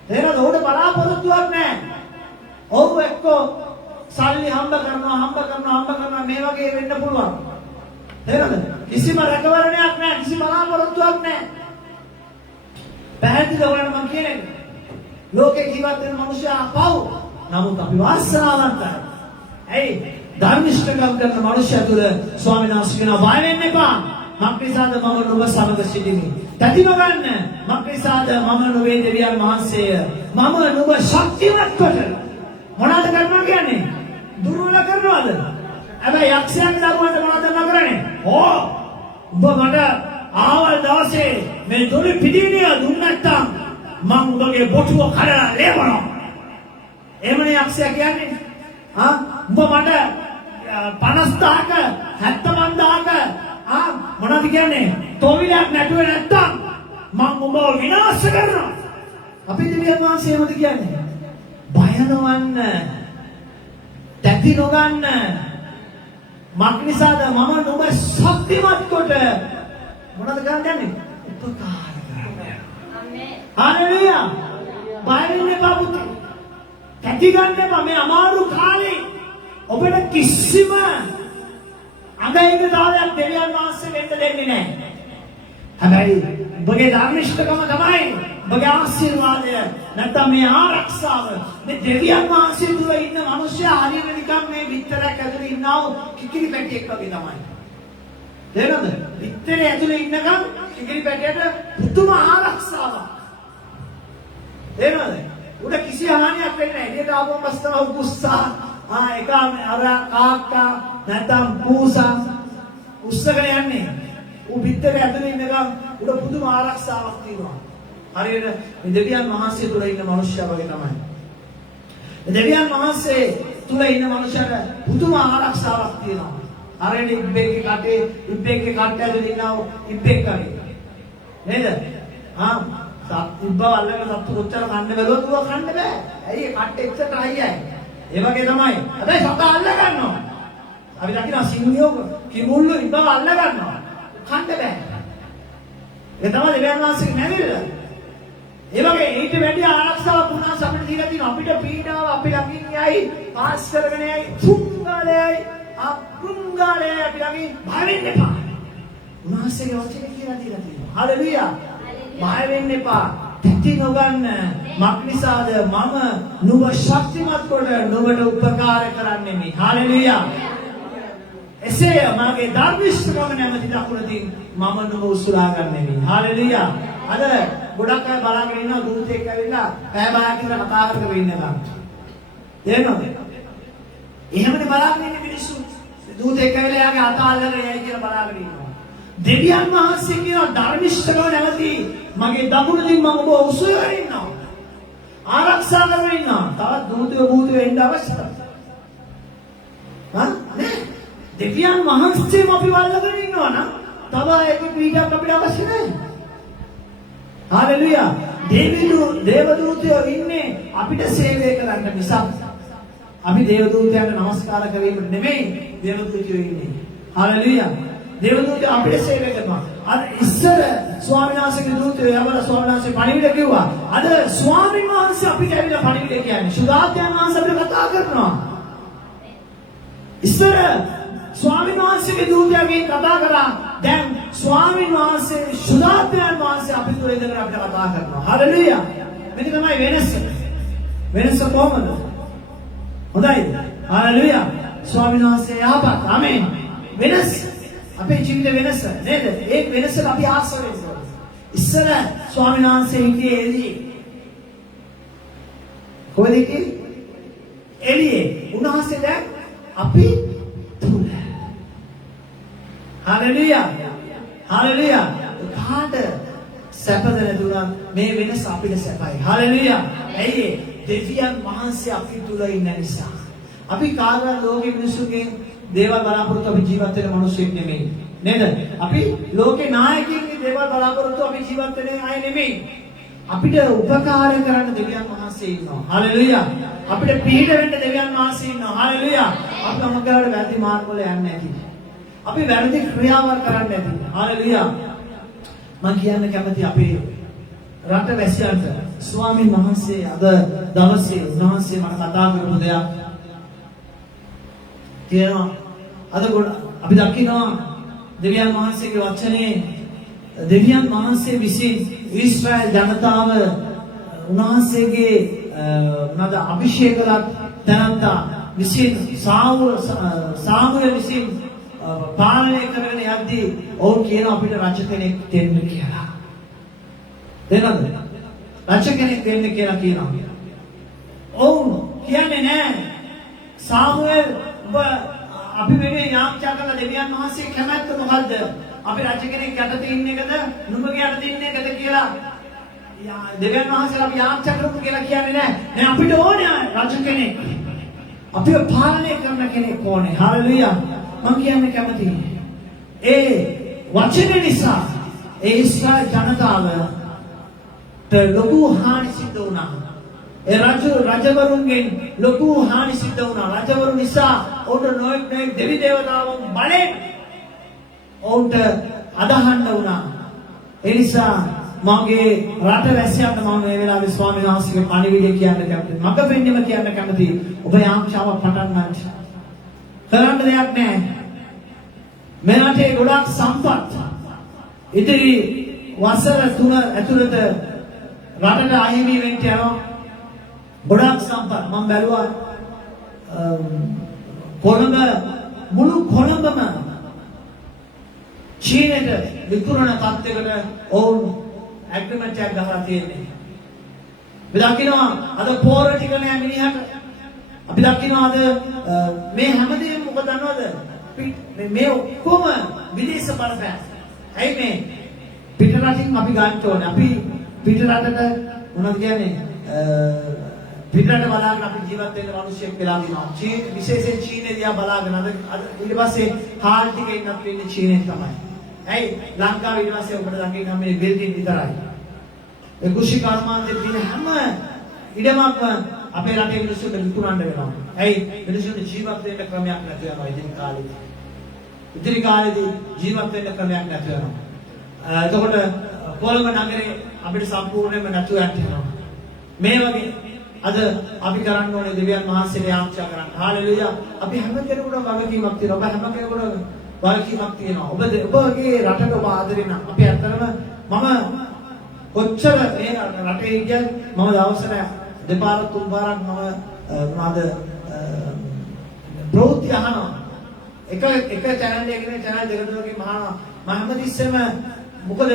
තේරුණාද? ඕඩ බලාපොරොත්තුවක් නැහැ. ඔව් එක්කෝ සල්ලි හම්බ කරනවා මේ වගේ වෙන්න පුළුවන්. තේරුණාද? කිසිම රැකවරණයක් නැහැ, කිසි බලාපොරොත්තුවක් නැහැ. පැහැදිලිද ඔයාලට මම කියන්නේ? ලෝකේ ජීවත් වෙන මිනිස්සයා පව්. නමුත් අපි වාසනාවන්තයි. ඇයි? ධර්මිෂ්ඨකම් කරන මිනිස්සයා තුළ ස්වාමීන් වහන්සේ කියනවා බය වෙන්න එපා. මක්නිසාද මම නුඹ සමග සිටිමි. තැති නොගන්න. මක්නිසාද මම නුඹේ දෙවියන් වහන්සේය. මම නුඹ ශක්තිමත් කොට මොනවද කරනවා කියන්නේ? දුර්වල කරනවද? හැබැයි යක්ෂයන්ගේ දරුවන්ට මොනවද කරන්නේ? ඕ උඹ මට ආවල් දවසේ මේ දොරේ පිටිනිය දුන්න නැත්තම් මම උඹගේ බොටුව කඩලා ලේවනවා. එහෙමනේ යක්ෂයා කියන්නේ. ආ උඹ මට 50000ක 75000ක මොනවද කියන්නේ? තොවිලක් නැතුව නැත්තම් මම උඹව විනාශ කරනවා. අපි දෙවියන් වහන්සේ එහෙමද කියන්නේ? බය නොවන්න, තැති නොගන්න. මක්නිසාද මම නුඹ ශක්තිමත් කොට මොනවද කරන්නේ? උපකාර කරනවා. ආමේන්. හalleluya. බය වෙන්න එපා පුතේ. තැති ගන්න එපා මේ අමාරු කාලේ. ඔබට කිසිම අගයක දාලයක් දෙවියන් වහන්සේ වෙන්න දෙන්නේ නැහැ. හැබැයි ඔබගේ ධර්මිෂ්ඨකම තමයි ඔබගේ ආශිර්වාදය නැත්නම් මේ ආරක්ෂාව මේ දෙවියන් වහන්සේ තුල ඉන්න මිනිස්සයා හරියට නිකන් මේ විතරක් ඇතුලේ ඉන්නා වූ කිකිලි පැටියෙක් වගේ තමයි. තේරෙනවද? විතරේ ඇතුලේ ඉන්නකම් කිකිලි පැටියට පුදුම ආරක්ෂාවක්. තේරෙනවද? උඩ කිසි හානියක් වෙන්නේ නැහැ. එළියට ආවම පස්තව උස්සා එක අර කාක්කා නැත්නම් පූසා උස්සගෙන යන්නේ. ඌ පිටරේ ඇතුලේ ඉන්නකම් උඩ පුදුම ආරක්ෂාවක් තියෙනවා. හරියට මේ දෙවියන් වහන්සේ තුල ඉන්න මිනිස්සයා වගේ තමයි. මේ දෙවියන් වහන්සේ තුල ඉන්න මිනිස්සයාට පුදුම ආරක්ෂාවක් තියෙනවා. හරියට ඉබ්බෙක්ගේ කට්ටේ ඇතුලේ ඉන්නව ඉබ්බෙක් වගේ. නේද? ඉබ්බව අල්ලගෙන සත්තු කොච්චර කන්න බැලුවද ඌව කන්න බෑ. ඇයි ඒ කට්ටේ එච්චර අයියයි. ඒ වගේ තමයි. හැබැයි සතා අල්ල ගන්නවා. අපි දකිනවා සිංහයෝ කිමුල්ලු ඉබ්බව අල්ල ගන්නවා. කන්න බෑ. ඒ තමයි දෙවියන් වහන්සේගේ නැවිල්ල. ඒ වගේ ඊට වැඩි ආරක්ෂාවක් උනාස අපිට දීලා තියෙනවා. අපිට පීඩාව අපි ළඟින් යයි පාස් කරගෙන යයි තුංගාලයයි අපුංගාලයයි අපි ළඟින් බය වෙන්න එපා. උනාසගේ වචනේ කියලා දීලා තියෙනවා. හalleluya. බය වෙන්න එපා. තැති නොගන්න. මක්නිසාද මම නුඹ ශක්තිමත් කොට නුඹට උපකාර කරන්නේ මේ. හalleluya. එසේ මාගේ ධර්මිෂ්ඨකම නැමැති දකුණකින් මම නුඹ උසුලා ගන්නෙමි. හalleluya. අද ගොඩක් අය බලාගෙන ඉන්නවා දුරුතෙක් ඇවිල්ලා පැය භාගයක් විතර කතා කරගෙන ඉන්නවා. තේරෙනවද? එහෙමනේ බලාගෙන ඉන්නේ මිනිස්සු. දුරුතෙක් ඇවිල්ලා යාගේ අත අල්ලගෙන යයි කියලා බලාගෙන ඉන්නවා. දෙවියන් වහන්සේ කියන ධර්මිෂ්ඨකම නැමැති මගේ දකුණකින් මම ඔබ උසුලාගෙන ඉන්නවා. ආරක්ෂා කරගෙන ඉන්නවා. තවත් දුරුතේ භූතේ එන්න අවශ්‍යයි. නේ? දෙවියන් වහන්සේම අපි වල්ලගෙන ඉන්නවා නම් තව ඒක පීඩක් අපිට අවශ්‍ය නැහැ. හalleluya. දේවදූතයෝ ඉන්නේ අපිට සේවය කරන්න මිසක් අපි දේවදූතයන්ට නමස්කාර කිරීමට නෙමෙයි දේවදූතයෝ ඉන්නේ. හalleluya. දේවදූතයෝ අපිට සේවය කරනවා. අර ඉස්සර ස්වාමීන් වහන්සේගේ දූතයෝ යවලා ස්වාමීන් වහන්සේ පණිවිඩ කිව්වා. අද ස්වාමීන් වහන්සේ අපිට ඇවිල්ලා පණිවිඩ කියන්නේ. සුදාත්යන් වහන්සේ අපිට කතා කරනවා. ඉස්සර ස්වාමීන් වහන්සේගේ දූතයන්ගෙන් කතා කරා. දැන් ස්වාමීන් වහන්සේ සුදාත්යන් වහන්සේ අපිට තුල ඉඳගෙන අපිට කතා කරනවා. හalleluya. මේක තමයි වෙනස. වෙනස කොහොමද? හොඳයි. හalleluya. ස්වාමීන් වහන්සේ යහපත්. ආමේන්. වෙනස. අපේ ජීවිත වෙනස නේද? ඒ වෙනසට අපි ආස වෙනවා. ඉස්සර ස්වාමීන් වහන්සේ හිටියේ එළියේ. කොහෙද හිටියේ? එළියේ. උන්වහන්සේ දැන් අපි තුල. හalleluya. හalleluya. කාට සැපද නැතුණා මේ වෙනස අපිට සැපයි. හalleluya. ඇයි දෙවියන් වහන්සේ අපි තුල ඉන්න නිසා. අපි කාර්ය ලෝකෙ මිනිසුන්ගෙන් දේවල් බලාපොරොත්තු අපි ජීවත් වෙන මිනිස්සුෙක් නෙමෙයි. නේද? අපි ලෝකේ නායකයින්ගේ දේවල් බලාපොරොත්තු අපි ජීවත් වෙන අය නෙමෙයි. අපිට උපකාර කරන්න දෙවියන් වහන්සේ ඉන්නවා. හalleluya. අපිට පිළිහිට වෙන්න දෙවියන් වහන්සේ ඉන්නවා. හalleluya. අපි අමගාවට වැරදි මාර්ග වල යන්නේ නැති. අපි වැරදි ක්‍රියාවල් කරන්නේ නැති. හalleluya. මම කියන්න කැමති අපේ රට වැසියන්ට ස්වාමීන් වහන්සේ අද දවසේ උන්වහන්සේ මට කතා කරපු දෙයක් තියෙනවා. අද අපි දකිනවා දෙවියන් වහන්සේගේ වචනේ දෙවියන් වහන්සේ විසින් ඊශ්‍රායල් ජනතාව උන්වහන්සේගේ නද අභිෂේකලත් දැනත්තා විසින් සාමුኤල් විසින් පාලනය කරගෙන යද්දී ඔවුන් කියන අපිට රජ කෙනෙක් දෙන්න කියලා. දෙන්නද? රජ කෙනෙක් දෙන්න කියලා කියනවා. ඔවුන් කියන්නේ නෑ සාමුኤල් ඔබ අපි වෙන්නේ යාඥා කරන දෙවියන් වහන්සේ කැමැත්ත මොකද්ද? අපි රජ කෙනෙක් යටතේ ඉන්න එකද නුඹගේ යටතේ ඉන්න එකද කියලා දෙවියන් වහන්සේලා අපි යාඥා කරමු කියලා කියන්නේ නෑ. නෑ අපිට ඕනේ රජ කෙනෙක්. අපිව පාලනය කරන කෙනෙක් ඕනේ. හalleluya. මම කියන්න කැමතියි. ඒ වචනේ නිසා ඒ ඉස්රායල් ජනතාවට ලොකු හානි සිද්ධ වුණා. ඒ රජවරුන්ගෙන් ලොකු හානි සිද්ධ වුණා. රජවරු නිසා ඔවුන්ට නොයෙක් දෙවි දේවතාවුන් බලෙන් ඔවුන්ට අදහන්න වුණා. ඒ නිසා මගේ රට වැසියන්ට මම මේ වෙලාවේ ස්වාමීන් වහන්සේගේ පණිවිඩය කියන්න කැමතියි. මඟ පෙන්වීම කියන්න කැමතියි. ඔබ යාංශාවක් පටන් ගන්න. කරන්න දෙයක් නැහැ. මේ රටේ ගොඩක් සම්පත්. ඉදිරි වසර 3 ඇතුළත රටට අහිමි වෙන්න යනවා ගොඩාක් සම්පත්. මම බැලුවා කොළඹ මුළු කොළඹම චීනයට විකුණන තත්යකට ඔවුන් ඇග්‍රීමන්ට් එකක් ගහලා තියෙන්නේ. අපි දකිනවා අද පෝර ටික නෑ මිනිහට. අපි දකිනවා අද මේ හැමදේම මොකද දන්නවද? මේ ඔක්කොම විදේශ බලපෑම්. ඇයි මේ පිට රටින් අපි ගන්න ඕනේ. අපි පිට රටට මොනවද කියන්නේ? පිටරට බලාගෙන අපි ජීවත් වෙන්න මිනිස්සෙක් වෙලා ඉන්නවා. චීන විශේෂයෙන් චීනේ දිහා බලාගෙන අද ඊට පස්සේ හාල් ටික ඉන්නත් වෙන්නේ චීනේ තමයි. ඇයි ලංකාවේ ඊට පස්සේ ඔබට දකින්න මේ බිල්ඩින් විතරයි. ඒ කුෂි කර්මාන්තයේ තියෙන හැම ඉඩමක්ම අපේ රටේ මිනිස්සුන්ට විකුණන්න වෙනවා. ඇයි මිනිස්සුන්ට ජීවත් වෙන්න ක්‍රමයක් නැති වෙනවා ඉදිරි කාලේදී ජීවත් වෙන්න ක්‍රමයක් නැති වෙනවා. එතකොට කොළඹ නගරේ අපිට සම්පූර්ණයෙන්ම නැතුව යනවා. මේ වගේ අද අපි කරන්න ඕනේ දෙවියන් වහන්සේට යාච්ඡා කරන්න. හාලෙලූයා. අපි හැම කෙනෙකුටම වගකීමක් තියෙනවා. ඔබ හැම කෙනෙකුටම වගකීමක් තියෙනවා. ඔබගේ රටට ඔබ ආදරේ නම් අපි අතරම මම කොච්චර මේ රටේ ඉඳන් මම දවසට දෙපාරක් තුන් පාරක් මම මොනවාද ප්‍රවෘත්ති අහනවා. එක channel එකකින් channel දෙක තුනකින් මහා මම හැමතිස්සෙම මොකද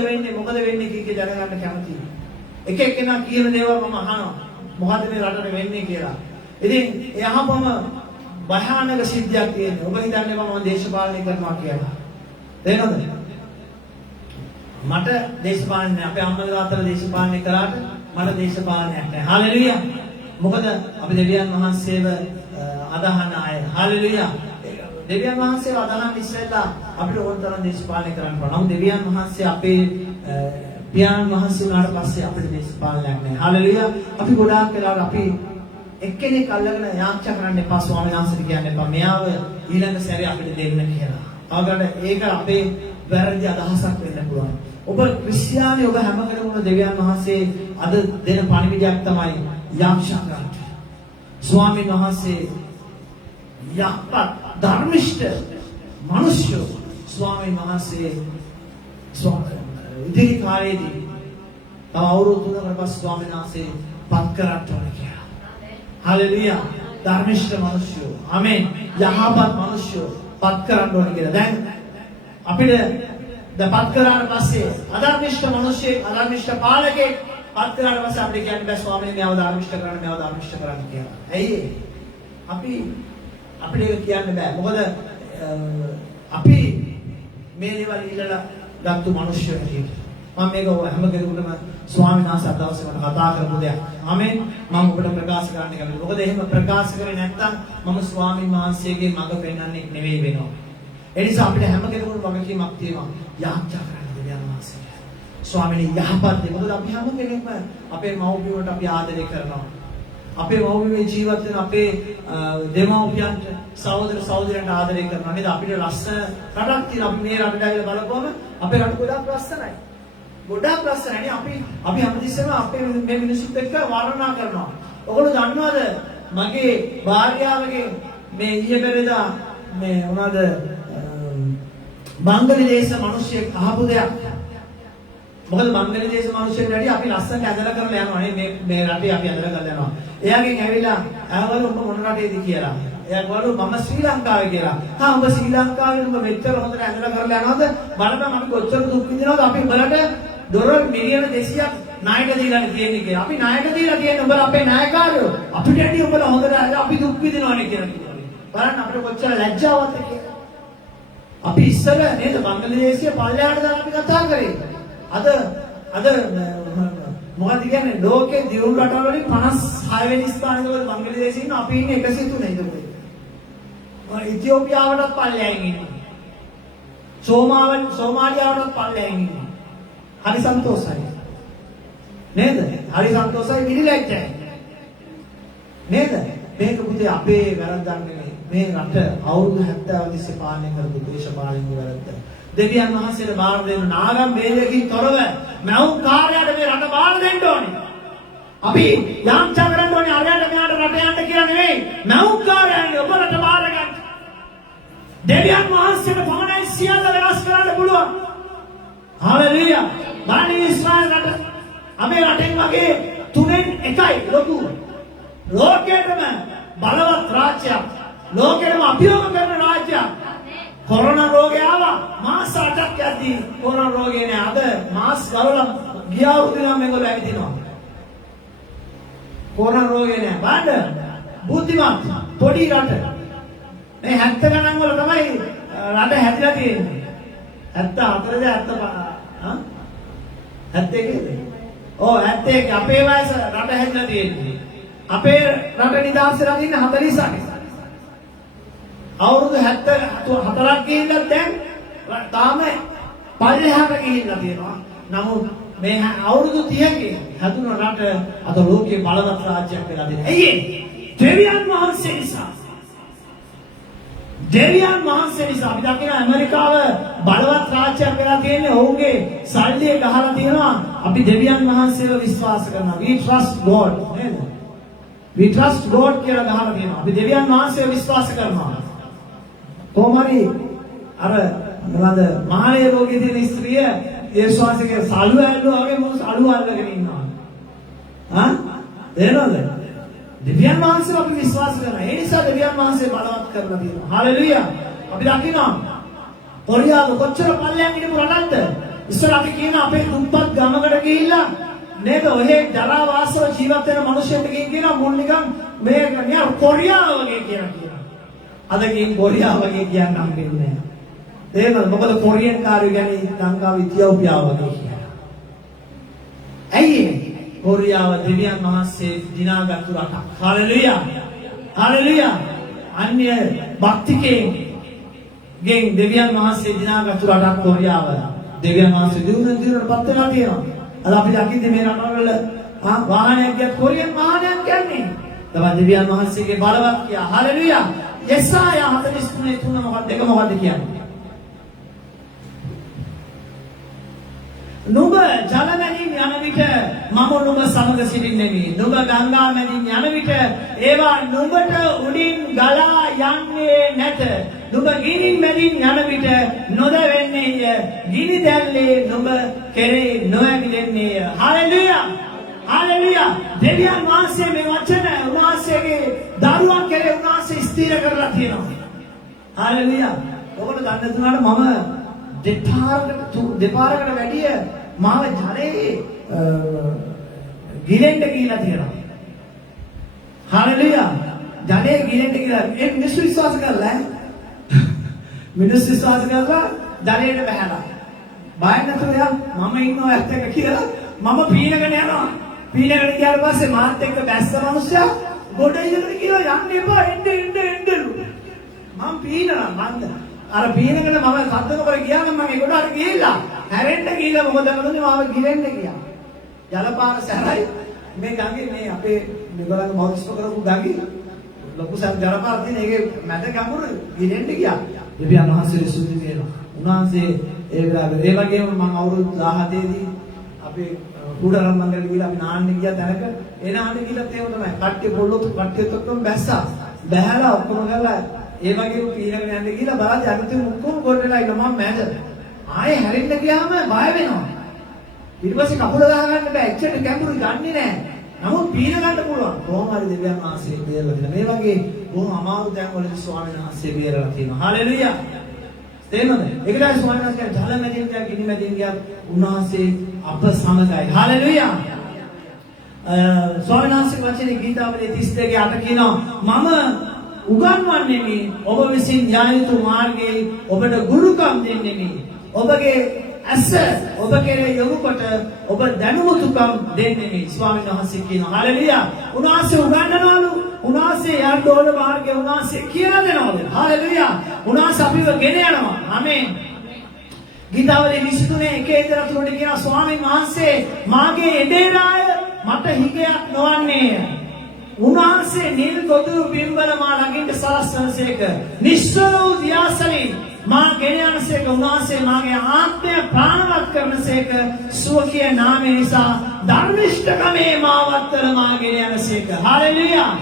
වෙන්නේ කීකේ දැනගන්න කැමතියි. එක එකනා කියන දේවල් මම අහනවා. මොකද මේ රටට වෙන්නේ කියලා. ඉතින් ඒ අහපම භයානක සිද්ධියක් තියෙනවා. ඔබ හිතන්නේ මම දේශපාලනය කරනවා කියලා. තේරෙනවද? මට දේශපාලනය අපේ අම්මලා තාත්තලා දේශපාලනය කරාට මට දේශපාලනයක් නැහැ. හාලෙලූයා. මොකද අපි දෙවියන් වහන්සේව අදහන අය. හාලෙලූයා. දෙවියන් වහන්සේව අදහන ඉස්සෙල්ලා අපිට ඕන තරම් දේශපාලනය කරන්න පුළුවන්. නමුත් දෙවියන් වහන්සේ අපේ පියාණන් වහන්සේ උනාට පස්සේ අපිට දේශපාලනයක් නැහැ. හාලෙලූයා. අපි ගොඩාක් වෙලාවට අපි එක්කෙනෙක් අල්ලගෙන යාච්ඡා කරන්න එපා. ස්වාමීන් වහන්සේට කියන්න එපා. මෙයාව ඊළඟ සැරේ අපිට දෙන්න කියලා. අවගඩ ඒක අපේ වැරදි අදහසක් වෙන්න පුළුවන්. ඔබ ක්‍රිස්තියානි ඔබ හැම කෙනෙකුම දෙවියන් වහන්සේ අද දෙන පණිවිඩයක් තමයි යාච්ඡා කරන්න. ස්වාමීන් වහන්සේ යහපත් ධර්මිෂ්ඨ මිනිස්සු ස්වාමීන් වහන්සේ ඉදිරි කාලයේදී තව අවුරුදු 3කට පස්සේ ස්වාමීන් වහන්සේ පත් කරට ඕනේ කියලා. හalleluya. ධර්මිෂ්ඨ මිනිස්සු. ආමෙන්. යහපත් මිනිස්සු පත් කරන්න ඕනේ කියලා. දැන් අපිට පත් කරාට පස්සේ අධර්මිෂ්ඨ මිනිස්සෙක් අධර්මිෂ්ඨ පාලකෙක් පත් කරාට පස්සේ අපිට කියන්න බෑ ස්වාමීන් මෙයාව ධර්මිෂ්ඨ කරන්න කියලා. ඇයි අපිට ඒක කියන්න බෑ. මොකද අපි මේ දේවල් ඉල්ලලා ගත්තු මිනිස්සු හැටියට. මම මේක හැම කෙනෙකුටම ස්වාමීන් වහන්සේ අද දවසේ මට කතා කරපු දෙයක්. ආමෙන්. මම ඔබට ප්‍රකාශ කරන්න කැමතියි. මොකද එහෙම ප්‍රකාශ කරේ නැත්නම් මම ස්වාමීන් වහන්සේගේ මඟ පෙන්වන්නේ නෙවෙයි වෙනවා. ඒ නිසා අපිට හැම කෙනෙකුටම වගකීමක් තියෙනවා. යාච්ඡා කරන්න දෙවියන් වහන්සේට. ස්වාමීනි යහපත් දේ. මොකද අපි හැම කෙනෙක්ම අපේ මව්පියන්ට අපි ආදරය කරනවා. අපේ මව්පියන් ජීවත් වෙන අපේ දෙමව්පියන්ට සහෝදර සහෝදරයන්ට ආදරය කරනවා නේද? අපිට ලස්සන රටක් තියෙනවා. අපි මේ රටට ඇවිල්ලා බලපුවම අපේ රට ගොඩාක් ලස්සනයි. ගොඩාක් ලස්සනයි. අපි හැමතිස්සෙම අපේ මේ මිනිස්සුත් එක්ක වර්ණනා කරනවා. ඔයගොල්ලෝ දන්නවද මගේ භාර්යාවගේ මේ ඊයේ පෙරේදා මේ මොනවාද බංගලදේශ මිනිස්සෙක් අහපු දෙයක්. මොකද බංගලදේශ මිනිස්සුන්ට වැඩි අපි ලස්සනට ඇදලා කරලා යනවා නේ මේ රටේ අපි ඇදලා කරලා යනවා. එයාගෙන් ඇවිල්ලා අහවලු ඔබ මොන රටේද කියලා. එයා ගාලු මම ශ්‍රී ලංකාවේ කියලා. හා ඔබ ශ්‍රී ලංකාවේ ඔබ මෙච්චර හොඳට ඇදලා කරලා යනවද? බලන්න අපි කොච්චර දුක් විඳිනවද? අපි උඹලට ඩොලර් මිලියන 200ක් ණයට දීලා තියෙන්නේ කියලා. අපි ණයට දීලා තියෙන්නේ උඹලා අපේ ණයකාරයෝ. අපිට ඇටි උඹලා හොඳට අපි දුක් විඳිනවනේ කියලා කිව්වා. බලන්න අපිට කොච්චර ලැජ්ජාවක්ද කියලා. අපි ඉස්සර නේද බංගලදේශයේ පල්ලෙහාට දාලා අපි කතා කරේ. අද මොකද කියන්නේ ලෝකේ දියුණු රටවල් වලින් 56 වෙනි ස්ථානයේ වල බංගලදේශයේ ඉන්න අපි ඉන්නේ 103 ඉඳපොයි. ඉතියෝපියාවටත් පල්ලෙහින් ඉන්නේ. සෝමාලියාවටත් පල්ලෙහින් ඉන්නේ. හරි සන්තෝෂයි. නේද? හරි සන්තෝෂයි විලිලැජ්ජයි. නේද? මේක පුතේ අපේ වැරද්දක් නෙමෙයි. මේ රට අවුරුදු 70 තිස්සේ පාලනය කරපු දේශපාලන වැරද්ද. දෙවියන් වහන්සේට බාර දෙන්න නාගම් වේදකින් තොරව මවුන් කාර්යයට මේ රට බාර දෙන්න ඕනේ. අපි යාම්චා කරන්න ඕනේ අරයට මෙයාට රට යන්න කියලා නෙවෙයි. මවුන් කාර්යයන් ඔබලට බාර ගන්න. දෙවියන් වහන්සේට පමණයි සියල්ල වෙනස් කරන්න පුළුවන්. හාලෙලූයා. බලන්න ඊශ්‍රායල් රට අපේ රටෙන් වගේ 3න් 1යි ලොකු. ලෝකෙටම බලවත් රාජ්‍යයක්. ලෝකෙටම අභියෝග කරන රාජ්‍යයක්. කොරෝනා රෝගය ආවා. මාස 8ක් යද්දී කොරෝනා රෝගේ නෑ. අද මාස් ගලවලා ගිය අවුරුද්දේ මේගොල්ලෝ ඇවිදිනවා. කොරෝනා රෝගේ නෑ. බලන්න බුද්ධිමත් පොඩි රට. මේ 70 ගණන් වල තමයි රට හැදිලා තියෙන්නේ. 74ද 71ද? ඔව් 71 අපේ වයස රට හැදිලා තියෙන්නේ. අපේ රට නිදහස් වෙලා තියෙන්නේ 48. අවුරුදු 74ක් ගිහිල්ලා දැන් තාම පල්ලෙහාට ගිහිල්ලා තියෙනවා. නමුත් මේ අවුරුදු 30කින් හැදුන රට අද ලෝකයේ බලවත් රාජ්‍යයක් වෙලා තියෙනවා. ඇයි ඒ? දෙවියන් වහන්සේ නිසා. දෙවියන් වහන්සේ නිසා අපි දකින ඇමරිකාව බලවත් රාජ්‍යයක් වෙලා තියෙන්නේ ඔවුන්ගේ සල්ලිය ගහලා තියෙනවා. අපි දෙවියන් වහන්සේව විශ්වාස කරනවා. We trust God නේද? We trust God කියලා ගහලා තියෙනවා. අපි දෙවියන් වහන්සේව විශ්වාස කරනවා. කොහොමරි අර මොනවද මහාලේ රෝගී තියෙන ස්ත්‍රිය ඒ ශ්වාසයේ සලුව ඇල්ලුවා වගේ මොකද අලුව අල්ලගෙන ඉන්නවා. තේරෙනවද? දෙවියන් වහන්සේව අපි විශ්වාස කරනවා. ඒ නිසා දෙවියන් වහන්සේ බලවත් කරලා තියෙනවා. හාලෙලූයා. අපි දකිනවා කොරියාව කොච්චර පල්ලෙන් ඉඳපු රටක්ද? ඉස්සර අපි කියන අපේ දුප්පත් ගමකට ගිහිල්ලා නේද ඔහේ ජරා වාසව ජීවත් වෙන මිනිස්සුන්ට කියන මොන් නිකන් මේ නිකන් කොරියාව වගේ කියනවා. අද ගින් කොරියාව වගේ කියන්න හම්බෙන්නේ නැහැ. ඒක මොකද කොරියන් කාර්ය කියන්නේ ලංකාව ඉතියෝපියාව වගේ කියනවා. ඇයි කොරියාව දෙවියන් වහන්සේ දිනාගත්තු රටක්. හාලෙලූයා. හාලෙලූයා. අන්‍ය භක්තිකයෙන් දෙවියන් වහන්සේ දිනාගත්තු රටක් කොරියාව. දෙවියන් වහන්සේ දිනුනපත් වෙලා තියෙනවා. අද අපි දකින්නේ මේ රටවල වාහනයක් ගියත් කොරියන් වාහනයක් ගන්නේ. තමයි දෙවියන් වහන්සේගේ බලවත් කියා. හාලෙලූයා. යෙසායා 43:3 මොකක්ද දෙක මොකක්ද කියන්නේ? නුඹ ජල මැදින් යන විට මම නුඹ සමග සිටින්නෙමි. නුඹ ගංගා මැදින් යන විට ඒවා නුඹට උඩින් ගලා යන්නේ නැත. නුඹ ගිනි මැදින් යන විට නොදැවෙන්නේය. ගිනි දැල්ලේ නුඹ කෙරේ නොඇවිලෙන්නේය. හාලෙලූයා. හාලෙලූයා. දෙවියන් වහන්සේ මේ වචන උන්වහන්සේගේ දරුවන් කෙරේ උන්වහන්සේ ස්ථිර කරලා තියෙනවා. හාලෙලූයා. ඔබට දන්න තුනට මම දෙපාරකට වැඩිය මාව ජලයේ ගිලෙන්න කියලා තියෙනවා. හාලෙලූයා. ජලයේ ගිලෙන්න කියලා ඒ මිනිස්සු විශ්වාස කරලා මිනිස්සු විශ්වාස කරලා ජලයට බහැලා. බය නැතුව යා මම ඉන්නවා ඇත්ත එක කියලා මම පීනගෙන යනවා. පීනගෙන ගියාට පස්සේ මාත් එක්ක බැස්ස මිනිස්සයා ගොඩ ඉඳගෙන කියලා යන්න එපා එන්න. මම පීනනවා මන්ද අර පීනගෙන මම සද්ද කර ගියා නම් මම ඒ ගොඩට ගිහිල්ලා හැරෙන්න ගිහිල්ලා මොකද කරන්නේ මාව ගිරෙන්න ගියා. ජලපාර සැරයි මේ ගඟේ මේ අපේ මේගොල්ලන්ගේ මෞස්ප කරපු ගඟේ ලොකු සම් ජලපාර තියෙන ඒකේ මැද ගඟුරු ගිරෙන්න ගියා. දෙවියන් වහන්සේ සුද්ධි වෙනවා. උන්වහන්සේ ඒ වෙලාවේ ඒ වගේම මම අවුරුදු 17 දී අපේ කුඩරම් මංගල ගිහලා අපි නාන්න ගියා තැනක ඒ නාන්න ගිහලා තේම තමයි කට්ටිය පොල්ලොත් කට්ටියත් ඔක්කොම බැස්සා. බැහැලා ඔක්කොම කරලා ඒ වගේම පීනගෙන යන්න ගිහලා බලද්දි අනිත් ඔක්කොම ගොඩේලා ඉන්නවා මම මැද. ආයේ හැරෙන්න ගියාම බය වෙනවා. ඊට පස්සේ කකුල දාගන්න බෑ. එච්චර ගැඹුරු ගන්නේ නෑ. නමුත් පීන ගන්න පුළුවන්. කොහොම හරි දෙවියන් වහන්සේ බේරලා දෙනවා. මේ වගේ බොහොම අමාරු තැන් වලදී ස්වාමීන් වහන්සේ බේරලා තියෙනවා. හාලෙලූයා. තේමද? ඒකයි ස්වාමීන් වහන්සේ ජල මැදින් ගියා, ගිනි මැදින් ගියා. උන්වහන්සේ අප සමගයි. හාලෙලූයා. ස්වාමීන් වහන්සේ වචනේ ගීතාවලියේ 32 8 කියනවා මම උගන්වන්නෙමි ඔබ විසින් යා යුතු මාර්ගයේ ඔබට ගුරුකම් දෙන්නෙමි. ඔබගේ ඇස ඔබ කෙරේ යොමු කොට ඔබ දැනුමුතුකම් දෙන්නෙමි. ස්වාමීන් වහන්සේ කියනවා. හාලෙලූයා. උන්වහන්සේ උගන්වනවලු. උන්වහන්සේ යන්න ඕන මාර්ගය උන්වහන්සේ කියලා දෙනවලු. හාලෙලූයා. උන්වහන්සේ අපිව ගෙන යනවා. ආමේන්. ගීතාවලියේ 23 1 ඉඳලා 3 කියනවා ස්වාමීන් වහන්සේ මාගේ එදේරාය මට හිගයක් නොවන්නේය. උන්වහන්සේ නිල් ගොදුරු බිම්බල මා ළඟින්ට සලස්වනසේක. නිශ්චල වූ දියාසලින් මා ගෙන යනසේක. උන්වහන්සේ මාගේ ආත්මය ප්‍රාණවත් කරනසේක. සුවකීය නාමය නිසා ධර්මිෂ්ඨකමේ මාවත්තර මා ගෙන යනසේක. හාලෙලූයා.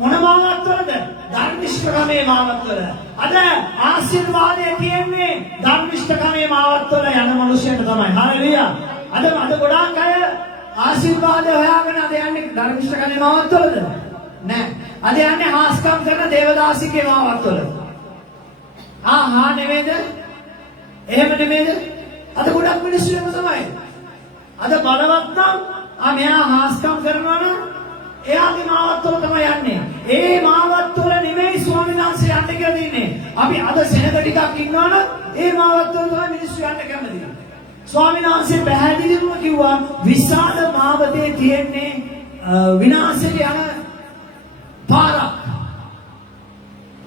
මොන මාවත්වලද? ධර්මිෂ්ඨකමේ මාවත්වල. අද ආශිර්වාදය තියෙන්නේ ධර්මිෂ්ඨකමේ මාවත්වල යන මිනිස්සුන්ට තමයි. හalleluya. අද ගොඩාක් අය ආශිර්වාදය හොයාගෙන අද යන්නේ ධර්මිෂ්ඨකමේ මාවත්වලද? නෑ. අද යන්නේ හාස්කම් කරන දේවදාසිකේ මාවත්වල. නෙමෙයිද? එහෙම නෙමෙයිද? අද ගොඩක් මිනිස්සු එහෙම තමයි. අද බලවත් නම් මෙයා හාස්කම් කරනවා නම් එයාගේ මාවත්වල තමයි යන්නේ. ඒ මාවත්වල නෙමෙයි ස්වාමීන් වහන්සේ යන්න කියලා දෙන්නේ. අපි අද සෙනග ටිකක් ඉන්නවනම් ඒ මාවත්වල තමයි මිනිස්සු යන්න කැමති. ස්වාමීන් වහන්සේ පැහැදිලිවම කිව්වා විශාල මාවතේ තියෙන්නේ විනාශයට යන පාරක්.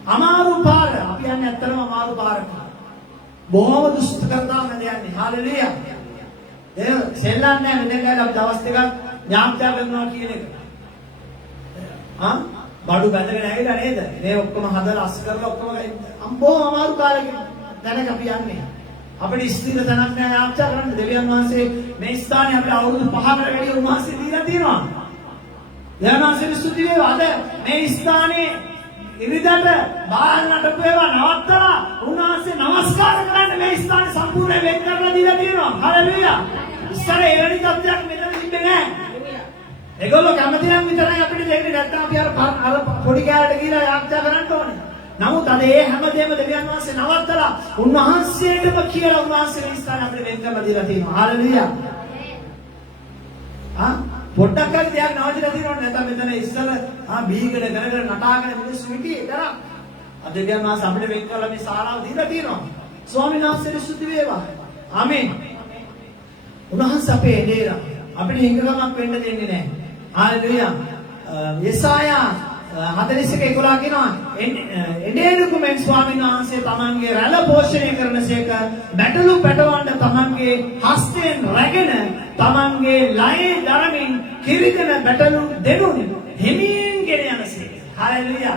අමාරු පාර. අපි යන්නේ ඇත්තටම අමාරු පාරක. බොහොම දුෂ්කරතාව නැද යන්නේ. හalleluya. සෙල්ලම් නැහැ මෙතන ගාලා අපි දවස් දෙකක් ඥාප්තිය කරනවා කියන එක. බඩු බැඳගෙන ඇවිල්ලා නේද? මේ ඔක්කොම හදලා අස් කරලා ඔක්කොම අම්බෝ අමාරු කාලෙක දැනක අපි යන්නේ. අපිට ස්ථිර තැනක් නැහැ ඥාප්තිය කරන්න. දෙවියන් වහන්සේ මේ ස්ථානේ අපිට අවුරුදු 5කට වැඩි උන්වහන්සේ දීලා තියෙනවා. දෙවියන් වහන්සේට ස්තුති වේවා. අද මේ ස්ථානේ ඉරිදට බාලන්නට පේවා නවත්තලා උන්වහන්සේ නමස්කාර කරන්න මේ ස්ථානේ සම්පූර්ණ වෙන් කරලා දීලා තියෙනවා. හalleluya. ඉස්සර එවැනි තත්ත්වයක් මෙතන තිබ්බේ නැහැ. ඒගොල්ලෝ කැමති නම් විතරයි අපිට දෙන්නේ. නැත්නම් අපි අර පොඩි කෑල්ලට ගිහලා යාත්‍රා කරන්න ඕනේ. නමුත් අද ඒ හැමදේම දෙවියන් වහන්සේ නවත්තලා උන්වහන්සේටම කියලා උන්වහන්සේ මේ ස්ථානේ අපිට වෙන් කරලා දීලා තියෙනවා. හalleluya. පොඩ්ඩක් හරි දෙයක් නවතිලා තියෙනවද නැත්නම් මෙතන ඉස්සර බීගල කරගෙන නටාගෙන මිනිස්සු හිටියේ දරා අද දෙවියන් වහන්සේ අපිට වෙන් කරලා මේ ශාලාව දීලා තියෙනවා. ස්වාමීන් වහන්සේට ස්තුති වේවා. ආමේන්. උන්වහන්සේ අපේ එදේරා අපිට හිඟකමක් වෙන්න දෙන්නේ නැහැ. හalleluya. යෙසායා 41:11 කියනවා එදේරුකුමෙන් ස්වාමීන් වහන්සේ තමන්ගේ රැළ පෝෂණය කරනසේක බැටළු පැටවන්න තමන්ගේ හස්තයෙන් රැගෙන තමන්ගේ ලයේ දරමින් කිරිදෙන බැටළු දෙනුන් හිමින් ගෙන යනසේක. හalleluya.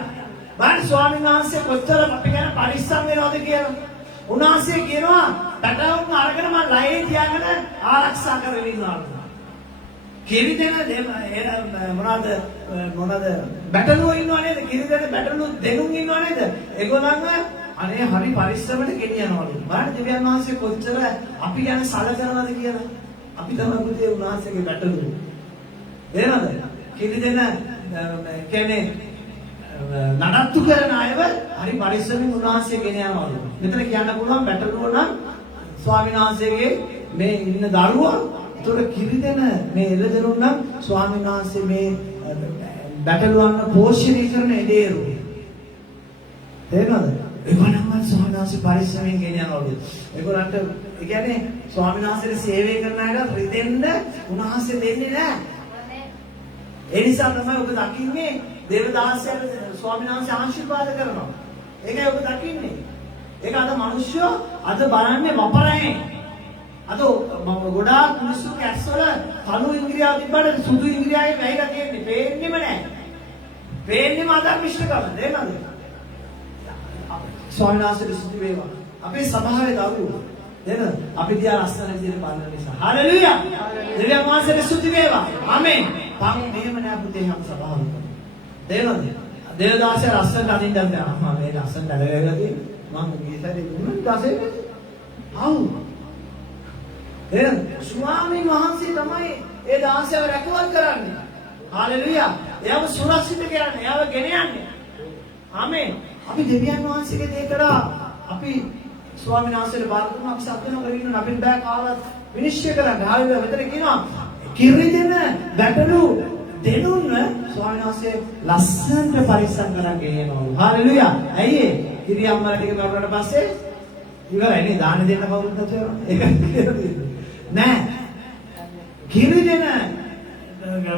බලන්න ස්වාමීන් වහන්සේ කොච්චර අපි ගැන පරිස්සම් වෙනවද කියලා. උන්වහන්සේ කියනවා පැටවුන් අරගෙන මම ලයේ තියාගෙන ආරක්ෂා කරගෙන ඉන්නවා. කිරිදෙන මොනවාද බැටළුවෝ ඉන්නව නේද? කිරිදෙන බැටළු දෙනුන් ඉන්නව නේද? ඒගොල්ලන්ව අනේ හරි පරිස්සමට ගෙනියනවලු. බලන්න දෙවියන් වහන්සේ කොච්චර අපි ගැන සැලකනවද කියලා. අපි තමයි පුතේ උන්වහන්සේගේ බැටළුවෝ. තේරෙනවද? කිරිදෙන කියන්නේ නඩත්තු කරන අයව හරි පරිස්සමෙන් උන්වහන්සේ ගෙන යනවලු. මෙතන කියන්න පුළුවන් බැටළුවෝ නම් ස්වාමීන් වහන්සේගේ මේ ඉන්න දරුවා තොර කිරිදෙන මේ එළදෙනුන් නම් ස්වාමීන් වහන්සේ මේ බැටළුවන්ව පෝෂණය කරන එදේරු. තේරෙනවද? ඒගොල්ලන්ව ස්වාමීන් වහන්සේ පරිස්සමෙන් ගෙනියනවලු. ඒගොල්ලන්ට ඒ කියන්නේ ස්වාමීන් වහන්සේට සේවය කරන අයට රිදෙන්න උන්වහන්සේ දෙන්නේ නැහැ. ඒ නිසා තමයි ඔබ දකින්නේ දේවදාසයන් ස්වාමීන් වහන්සේ ආශිර්වාද කරනවා. ඒකයි ඔබ දකින්නේ. ඒක අද මිනිස්සු අද බලන්නේ වපරැයි. අද ගොඩාක් මිනිස්සු කැස්සවල කළු ඉංග්‍රීසිය තිබ්බට සුදු ඉංග්‍රීසියෙන් වැහිලා තියෙන්නේ. පේන්නෙම නැහැ. පේන්නෙම අධර්මිෂ්ඨකම. නේද? ස්වාමීන් වහන්සේට ස්තුති වේවා. අපේ සභාවේ දරුවෝ නේද? අපි දිහා ලස්සන විදිහට බලන නිසා. හalleluya. දෙවියන් වහන්සේට ස්තුති වේවා. ආමේන්. තාම මෙහෙම නෑ පුතේ හැම සභාවකම. තේරෙනවද? දේවදාසය ලස්සන අදින්න දැම්මා. මේ ලස්සන දැලවෙලා තියෙන්නේ. මම ගියසරේ දුන්න දාසේ. ආව්. ස්වාමීන් වහන්සේ තමයි ඒ දාසයව රැකවල් කරන්නේ. හalleluya. එයාව සුරක්ෂිත කරන්නේ. එයාව ගෙන යන්නේ. ආමේන්. අපි දෙවියන් වහන්සේගේ දේ කරා අපි ස්වාමීන් වහන්සේට බාර දුන්නා. අපි සත්‍යන කරගෙන අපිට බෑ කාලත් විනිශ්චය කරන්න. හalleluya. මෙතන කියනවා කිරිදෙන බැටළු දෙනුන්ව ස්වාමීන් වහන්සේ ලස්සනට පරිස්සම් කරන් ගෙනියනවා. හalleluya. ඇයි ඒ? කිරි අම්මලා ටික කරුණාට පස්සේ ඉවරයි නේ දාන දෙන්න කවුරුත් නැතුව. ඒක නෑ. කිරිදෙන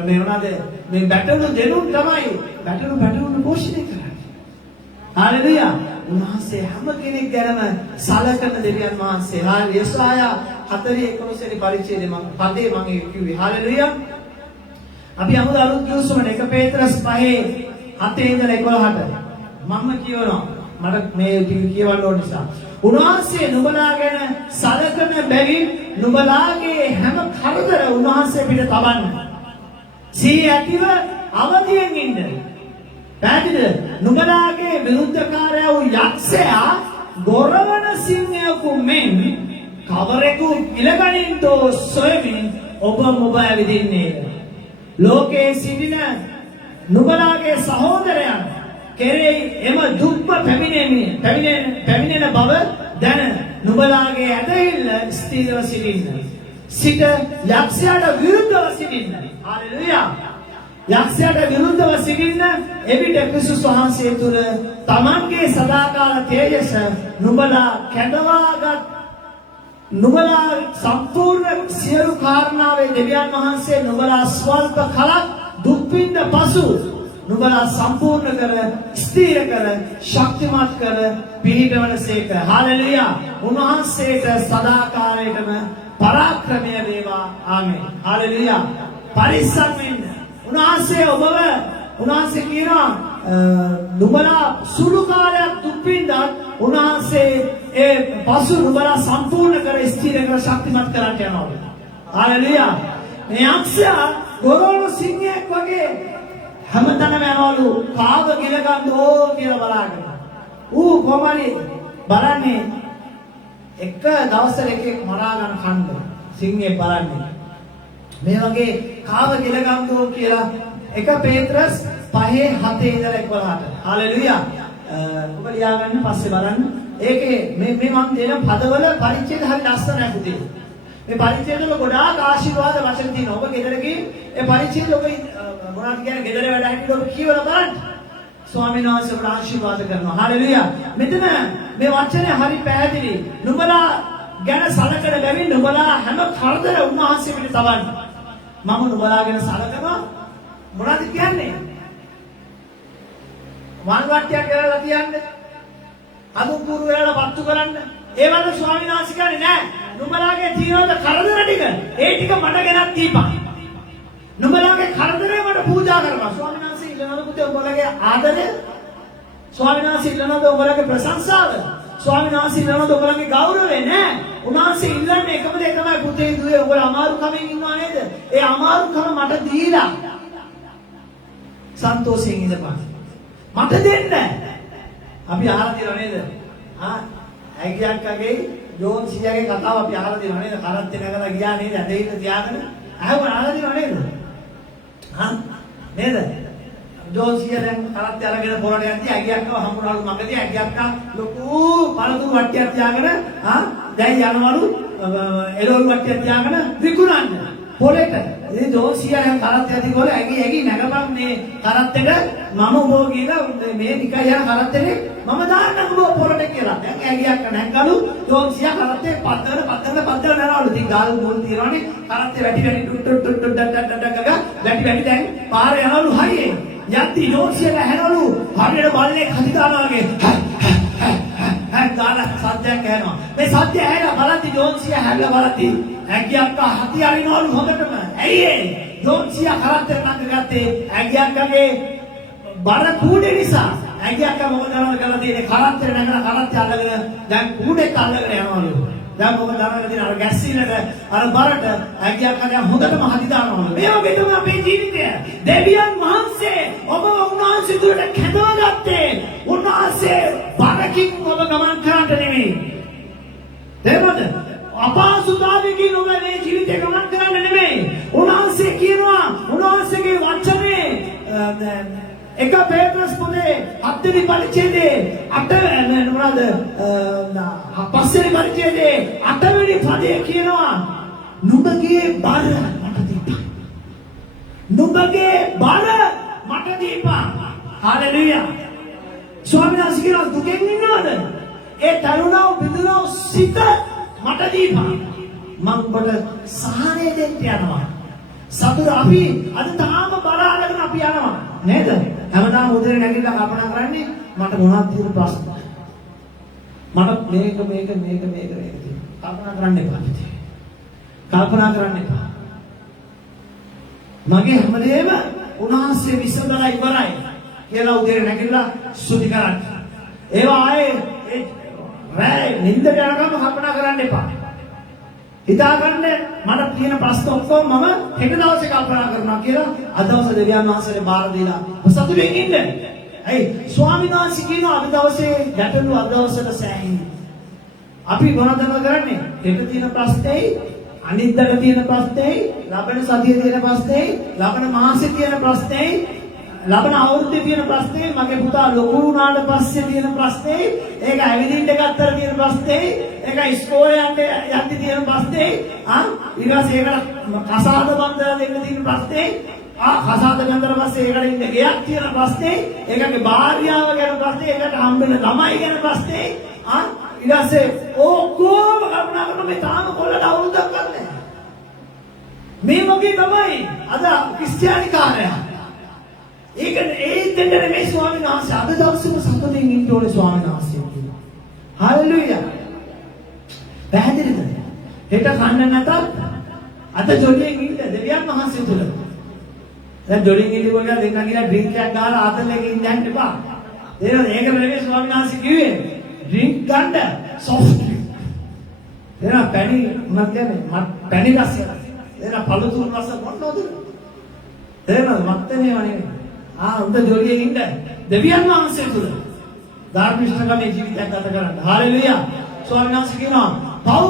මේ මොනවාද මේ බැටළු දෙනුන් තමයි බැටළුන් පෝෂණය කරන්නේ. හalleluya. උන්වහන්සේ හැම කෙනෙක් ගැනම සලකන දෙවියන් වහන්සේ. යෙසායා 4:11 වෙනි පරිච්ඡේදයේ පදේ මම කිව්වේ. හalleluya. අපි අමුද අලුත් කිව්සම 1 පේත්‍රස් 5:7-11 මම කියනවා. මට මේ ටික කියවන්න ඕන නිසා. උන්වහන්සේ නුඹලා ගැන සලකන බැවින් නුඹලාගේ හැම කරදර උන්වහන්සේ පිට තබන්න. සී ඇතිව අවදියෙන් ඉන්න. පැහැදිලිද? නුඹලාගේ විරුද්ධකාරයා වූ යක්ෂයා ගොරවන සිංහයෙකු මෙන් කවරෙකු ඉලගනින්තෝ සොයමින් ඔබ මොබ ඇවිදින්නේද? ලෝකයේ සිටින නුඹලාගේ සහෝදරයන් කෙරෙහි එම දුක්ම පැමිණෙන බව දැන නුඹලාගේ ඇදහිල්ල ස්ථිරව සිටින්න. සිට යක්ෂයාට විරුද්ධව සිටින්න. හalleluya. යක්ෂයාට විරුද්ධව සිටින්න එවිට ක්‍රිස්තුස් වහන්සේ තුල තමන්ගේ සදාකාල තේජස නුඹලා කැඳවාගත් නුඹලා සම්පූර්ණ සියලු කාරණාවේ දෙවියන් වහන්සේ නුඹලා ස්වල්ප කලක් දුක් විඳ පසු නුඹලා සම්පූර්ණ කර ස්ථිර කර ශක්තිමත් කර පිහිටවනසේක. හalleluya. උන්වහන්සේට සදාකාලයටම පරාක්‍රමය වේවා. ආමේන්. හalleluya. පරිස්සම් වෙන්න. උන්වහන්සේ කියනවා නුඹලා සුළු කාලයක් දුක් විඳත් උන්වහන්සේ ඒ පසු නුඹලා සම්පූර්ණ කර ස්ථිර කර ශක්තිමත් කරන්න යනවා. හalleluya. මේ යක්ෂයා ගොරෝණු සිංහයෙක් වගේ හැමතැනම යනවලු කාව ගිල ගන්න ඕ කියලා බලාගෙන. ඌ කොහමද බලන්නේ එක දවසක එකෙක් මරා ගන්න කන්න සිංහේ බලන්නේ. මේ වගේ කාව ගිල ගන්න ඕ කියලා 1 පේත්‍රස් 5:7 ඉඳලා 11ට. හalleluya. ඔබ ලියා ගන්න පස්සේ බලන්න. ඒකේ මේ මම දෙන පදවල පරිච්ඡේද හරි ලස්සනයි පුතේ. මේ පරිච්ඡේදවල ගොඩාක් ආශිර්වාද වචන තියෙනවා. ඔබ ගෙදර ගිහින් ඒ පරිච්ඡේද ඔබ මොනවද කියන්නේ ගෙදර වැඩ හිටියොත් ඔබ කියවලා බලන්න. ස්වාමීන් වහන්සේ ඔබට ආශිර්වාද කරනවා. හalleluya. මෙතන මේ වචනේ හරි පැහැදිලි. නුඹලා ගැන සලකන බැවින් නුඹලා හැම කරදර උන්වහන්සේ පිට තබන්න. මම නුඹලා ගැන සලකනවා මොනවද කියන්නේ? වන් වට්ටියක් කරලා තියන්නේ. අදුම් කුරු වෙලා පත්තු කරන්න. ඒ වගේ ස්වාමීන් වහන්සේ කියන්නේ නෑ. නුඹලාගේ ජීවිත කරදර ටික ඒ ටික මට ගෙනත් දීපන්. නුඹලාගේ කරදරේ මට පූජා කරනවා. ස්වාමීන් වහන්සේ ඉල්ලනවා පුතේ උඹලගේ ආදරය. ස්වාමීන් වහන්සේ ඉල්ලනවා උඹලගේ ප්‍රශංසාව. ස්වාමීන් වහන්සේ ඉල්ලනවා උඹලගේ ගෞරවය නෑ. උන්වහන්සේ ඉල්ලන්නේ එකම දේ තමයි පුතේ දුවේ උඹලා අමාරුකමින් ඉන්නවා නේද? ඒ අමාරුකම මට දීලා සන්තෝෂයෙන් ඉඳපන්. මට දෙන්න. අපි අහලා තියෙනව නේද? ඇගියක්කගේ ජෝන් සීයාගේ කතාව අපි අහලා තියෙනව නේද? කරත් වෙනකලා ගියා නේද? ඇදහිල්ල තියාගෙන. අහලා තියෙනව නේද? නේද? ජෝන් සීයා දැන් කරත් අරගෙන පොරට යද්දී ඇගියක්කව හම්බුනාලු මගදී ඇගියක්කා ලොකු පළතුරු වට්ටියක් තියාගෙන දැන් යනවලු එළවලු වට්ටියක් තියාගෙන විකුණන්න පොරේට. ඉතින් ජෝන් සීයා දැන් කරත් යද්දී ගෝල ඇගි නැගපන් මේ කරත් එක මම බෝ කියලා මේ නිකන් යන කරත් එකේ මම දාන්නම් බෝ පොරට කියලා. දැන් ඇගියක්ක නැග්ගලු ජෝන් සීයා කරත් එක පද්දන යනවලු. ඉතින් ගාල් මොල් තියනවනේ කරත් එක වැඩි ටුට් වැඩි දැන් පාරේ යනවලු හයියේ. යද්දී ජෝන් සීයා හැනවලු හරියට බල්ලෙක් හදි දානවා වගේ. ගාන සද්දයක් ඇහෙනවා. මේ සද්දය ඇහෙලා බලද්දි ජෝන් සීයා හැල්ලා බලද්දි ඇගියක්කා හති අරිනවලු හොඳටම. ඇයි ඒ? ජෝන් සීයා කරත් එක නංග ගත්තේ ඇගියක්කගේ බර කූඩේ නිසා. ඇගියක්කා මොකද කරලා තියෙන්නේ? කරත් එක නැගලා කරත් අල්ලගෙන දැන් කූඩේත් අල්ලගෙන යනවලු. දැන් මොකද කරන්නේ? තියෙන අර ගැස්සීනට අර බරට ඇගියක්කා දැන් හොඳටම හදි දානවලු. මේ වගේ තමයි අපේ ජීවිතය. දෙවියන් වහන්සේ ඔබ උන්වහන්සේ තුළට කැඳවගත්තේ උන්වහන්සේ බරකින් ඔබ ගමන් කරන්න නෙමෙයි. තේරුණාද? අපහසුතාවයකින් ඔබ මේ ජීවිතේ ගමන් කරන්න නෙමෙයි. උන්වහන්සේ කියනවා උන්වහන්සේගේ වචනේ 1 පේත්‍රස් පොතේ 7 වෙනි පරිච්ඡේදයේ 8 මොනවාද 5 වෙනි පරිච්ඡේදයේ 8 වෙනි පදයේ කියනවා නුඹගේ බර මට දීපන්. නුඹගේ බර මට දීපන්. හalleluya. ස්වාමීන් වහන්සේ කියනවා දුකෙන් ඉන්නවද? ඒ තරුණව බිඳුනව සිත මට දීපන්. මම ඔබට සහනය දෙන්න යනවා. සතුට අපි අද තාම බර අරගෙන අපි යනවා නේද? හැමදාම උදේ නැගිටලා කල්පනා කරන්නේ මට මොනවද තියෙන ප්‍රශ්න? මට මේක කල්පනා කරන්න එපා. කල්පනා කරන්න එපා. මගේ හැමදේම උන්වහන්සේ විසඳලා ඉවරයි කියලා උදේ නැගිටලා සුද්ධ කරන්න. ඒවා ආයේ රැ නිින්දට යනකම් කල්පනා කරන්න එපා. හිතාගන්න මට තියෙන ප්‍රශ්න ඔක්කොම මම හෙට දවසේ කල්පනා කරනවා කියලා අද දවසේ දෙවියන් වහන්සේට බාර දීලා සතුටින් ඉන්න. ඇයි ස්වාමීන් වහන්සේ කියනවා අද දවසේ ගැටලු අද දවසට සෑහෙන්නේ. අපි මොනවද කරන්නේ? හෙට තියෙන ප්‍රශ්නේයි, අනිද්දාට තියෙන ප්‍රශ්නේයි, ලබන සතියේ තියෙන ප්‍රශ්නේයි, ලබන මාසේ තියෙන ප්‍රශ්නේයි, ලබන අවුරුද්දේ තියෙන ප්‍රශ්නේයි, මගේ පුතා ලොකු වුණාට පස්සේ තියෙන ප්‍රශ්නේයි, ඒක ඇවිදින්න ගත්තට තියෙන ප්‍රශ්නේයි, ඒක ඉස්කෝලේ යන්න තියෙන ප්‍රශ්නේයි, ඊට පස්සේ ඒකට කසාද බන්දලා දෙන්න තියෙන ප්‍රශ්නේයි, කසාද බන්දලා පස්සේ ඒකට ඉන්න ගෙයක් තියෙන ප්‍රශ්නේයි, ඒකගේ භාර්යාව ගැන ප්‍රශ්නේයි, ඒකට හම්බෙන ළමයි ගැන ප්‍රශ්නේයි, ඊට පස්සේ ඔක්කොම කරුණා කරන මේ තාම කොල්ලට අවුරුද්දක් ගන්නෑ. මේ වගේ තමයි අද ක්‍රිස්තියානි කාර්යය. ඒක දෙන්න මේ ස්වාමීන් වහන්සේ අද දවසේම සතුටින් ඉන්න ඕනේ ස්වාමීන් වහන්සේ කියනවා. හල්ලෙලූයා. පැහැදිලිද? හෙට කන්න නැතත් අද ජොලියෙන් ඉන්න දෙවියන් වහන්සේ තුල. දැන් ජොලියෙන් ඉන්නකොට දෙන්න කියලා ඩ්‍රින්ක් එකක් ගාලා ආතල් එකේ ඉන්න යන්න එපා. ඒක නෙමෙයි ස්වාමීන් වහන්සේ කිව්වේ. ඩ්‍රින්ක් ගන්න සොෆ්ට් ඩ්‍රින්ක්. එනවා පැණි මොනවද කියන්නේ? පැණි රස. එනවා පළතුරු රස මොනවද? එනවා මත්තනේ වනේ. උන්ට ජොලියෙන් ඉන්න දෙවියන් වහන්සේ තුල ධර්මිෂ්ඨකමේ ජීවිතයක් ගත කරන්න. හalleluya. ස්වාමීන් වහන්සේ කියනවා පව්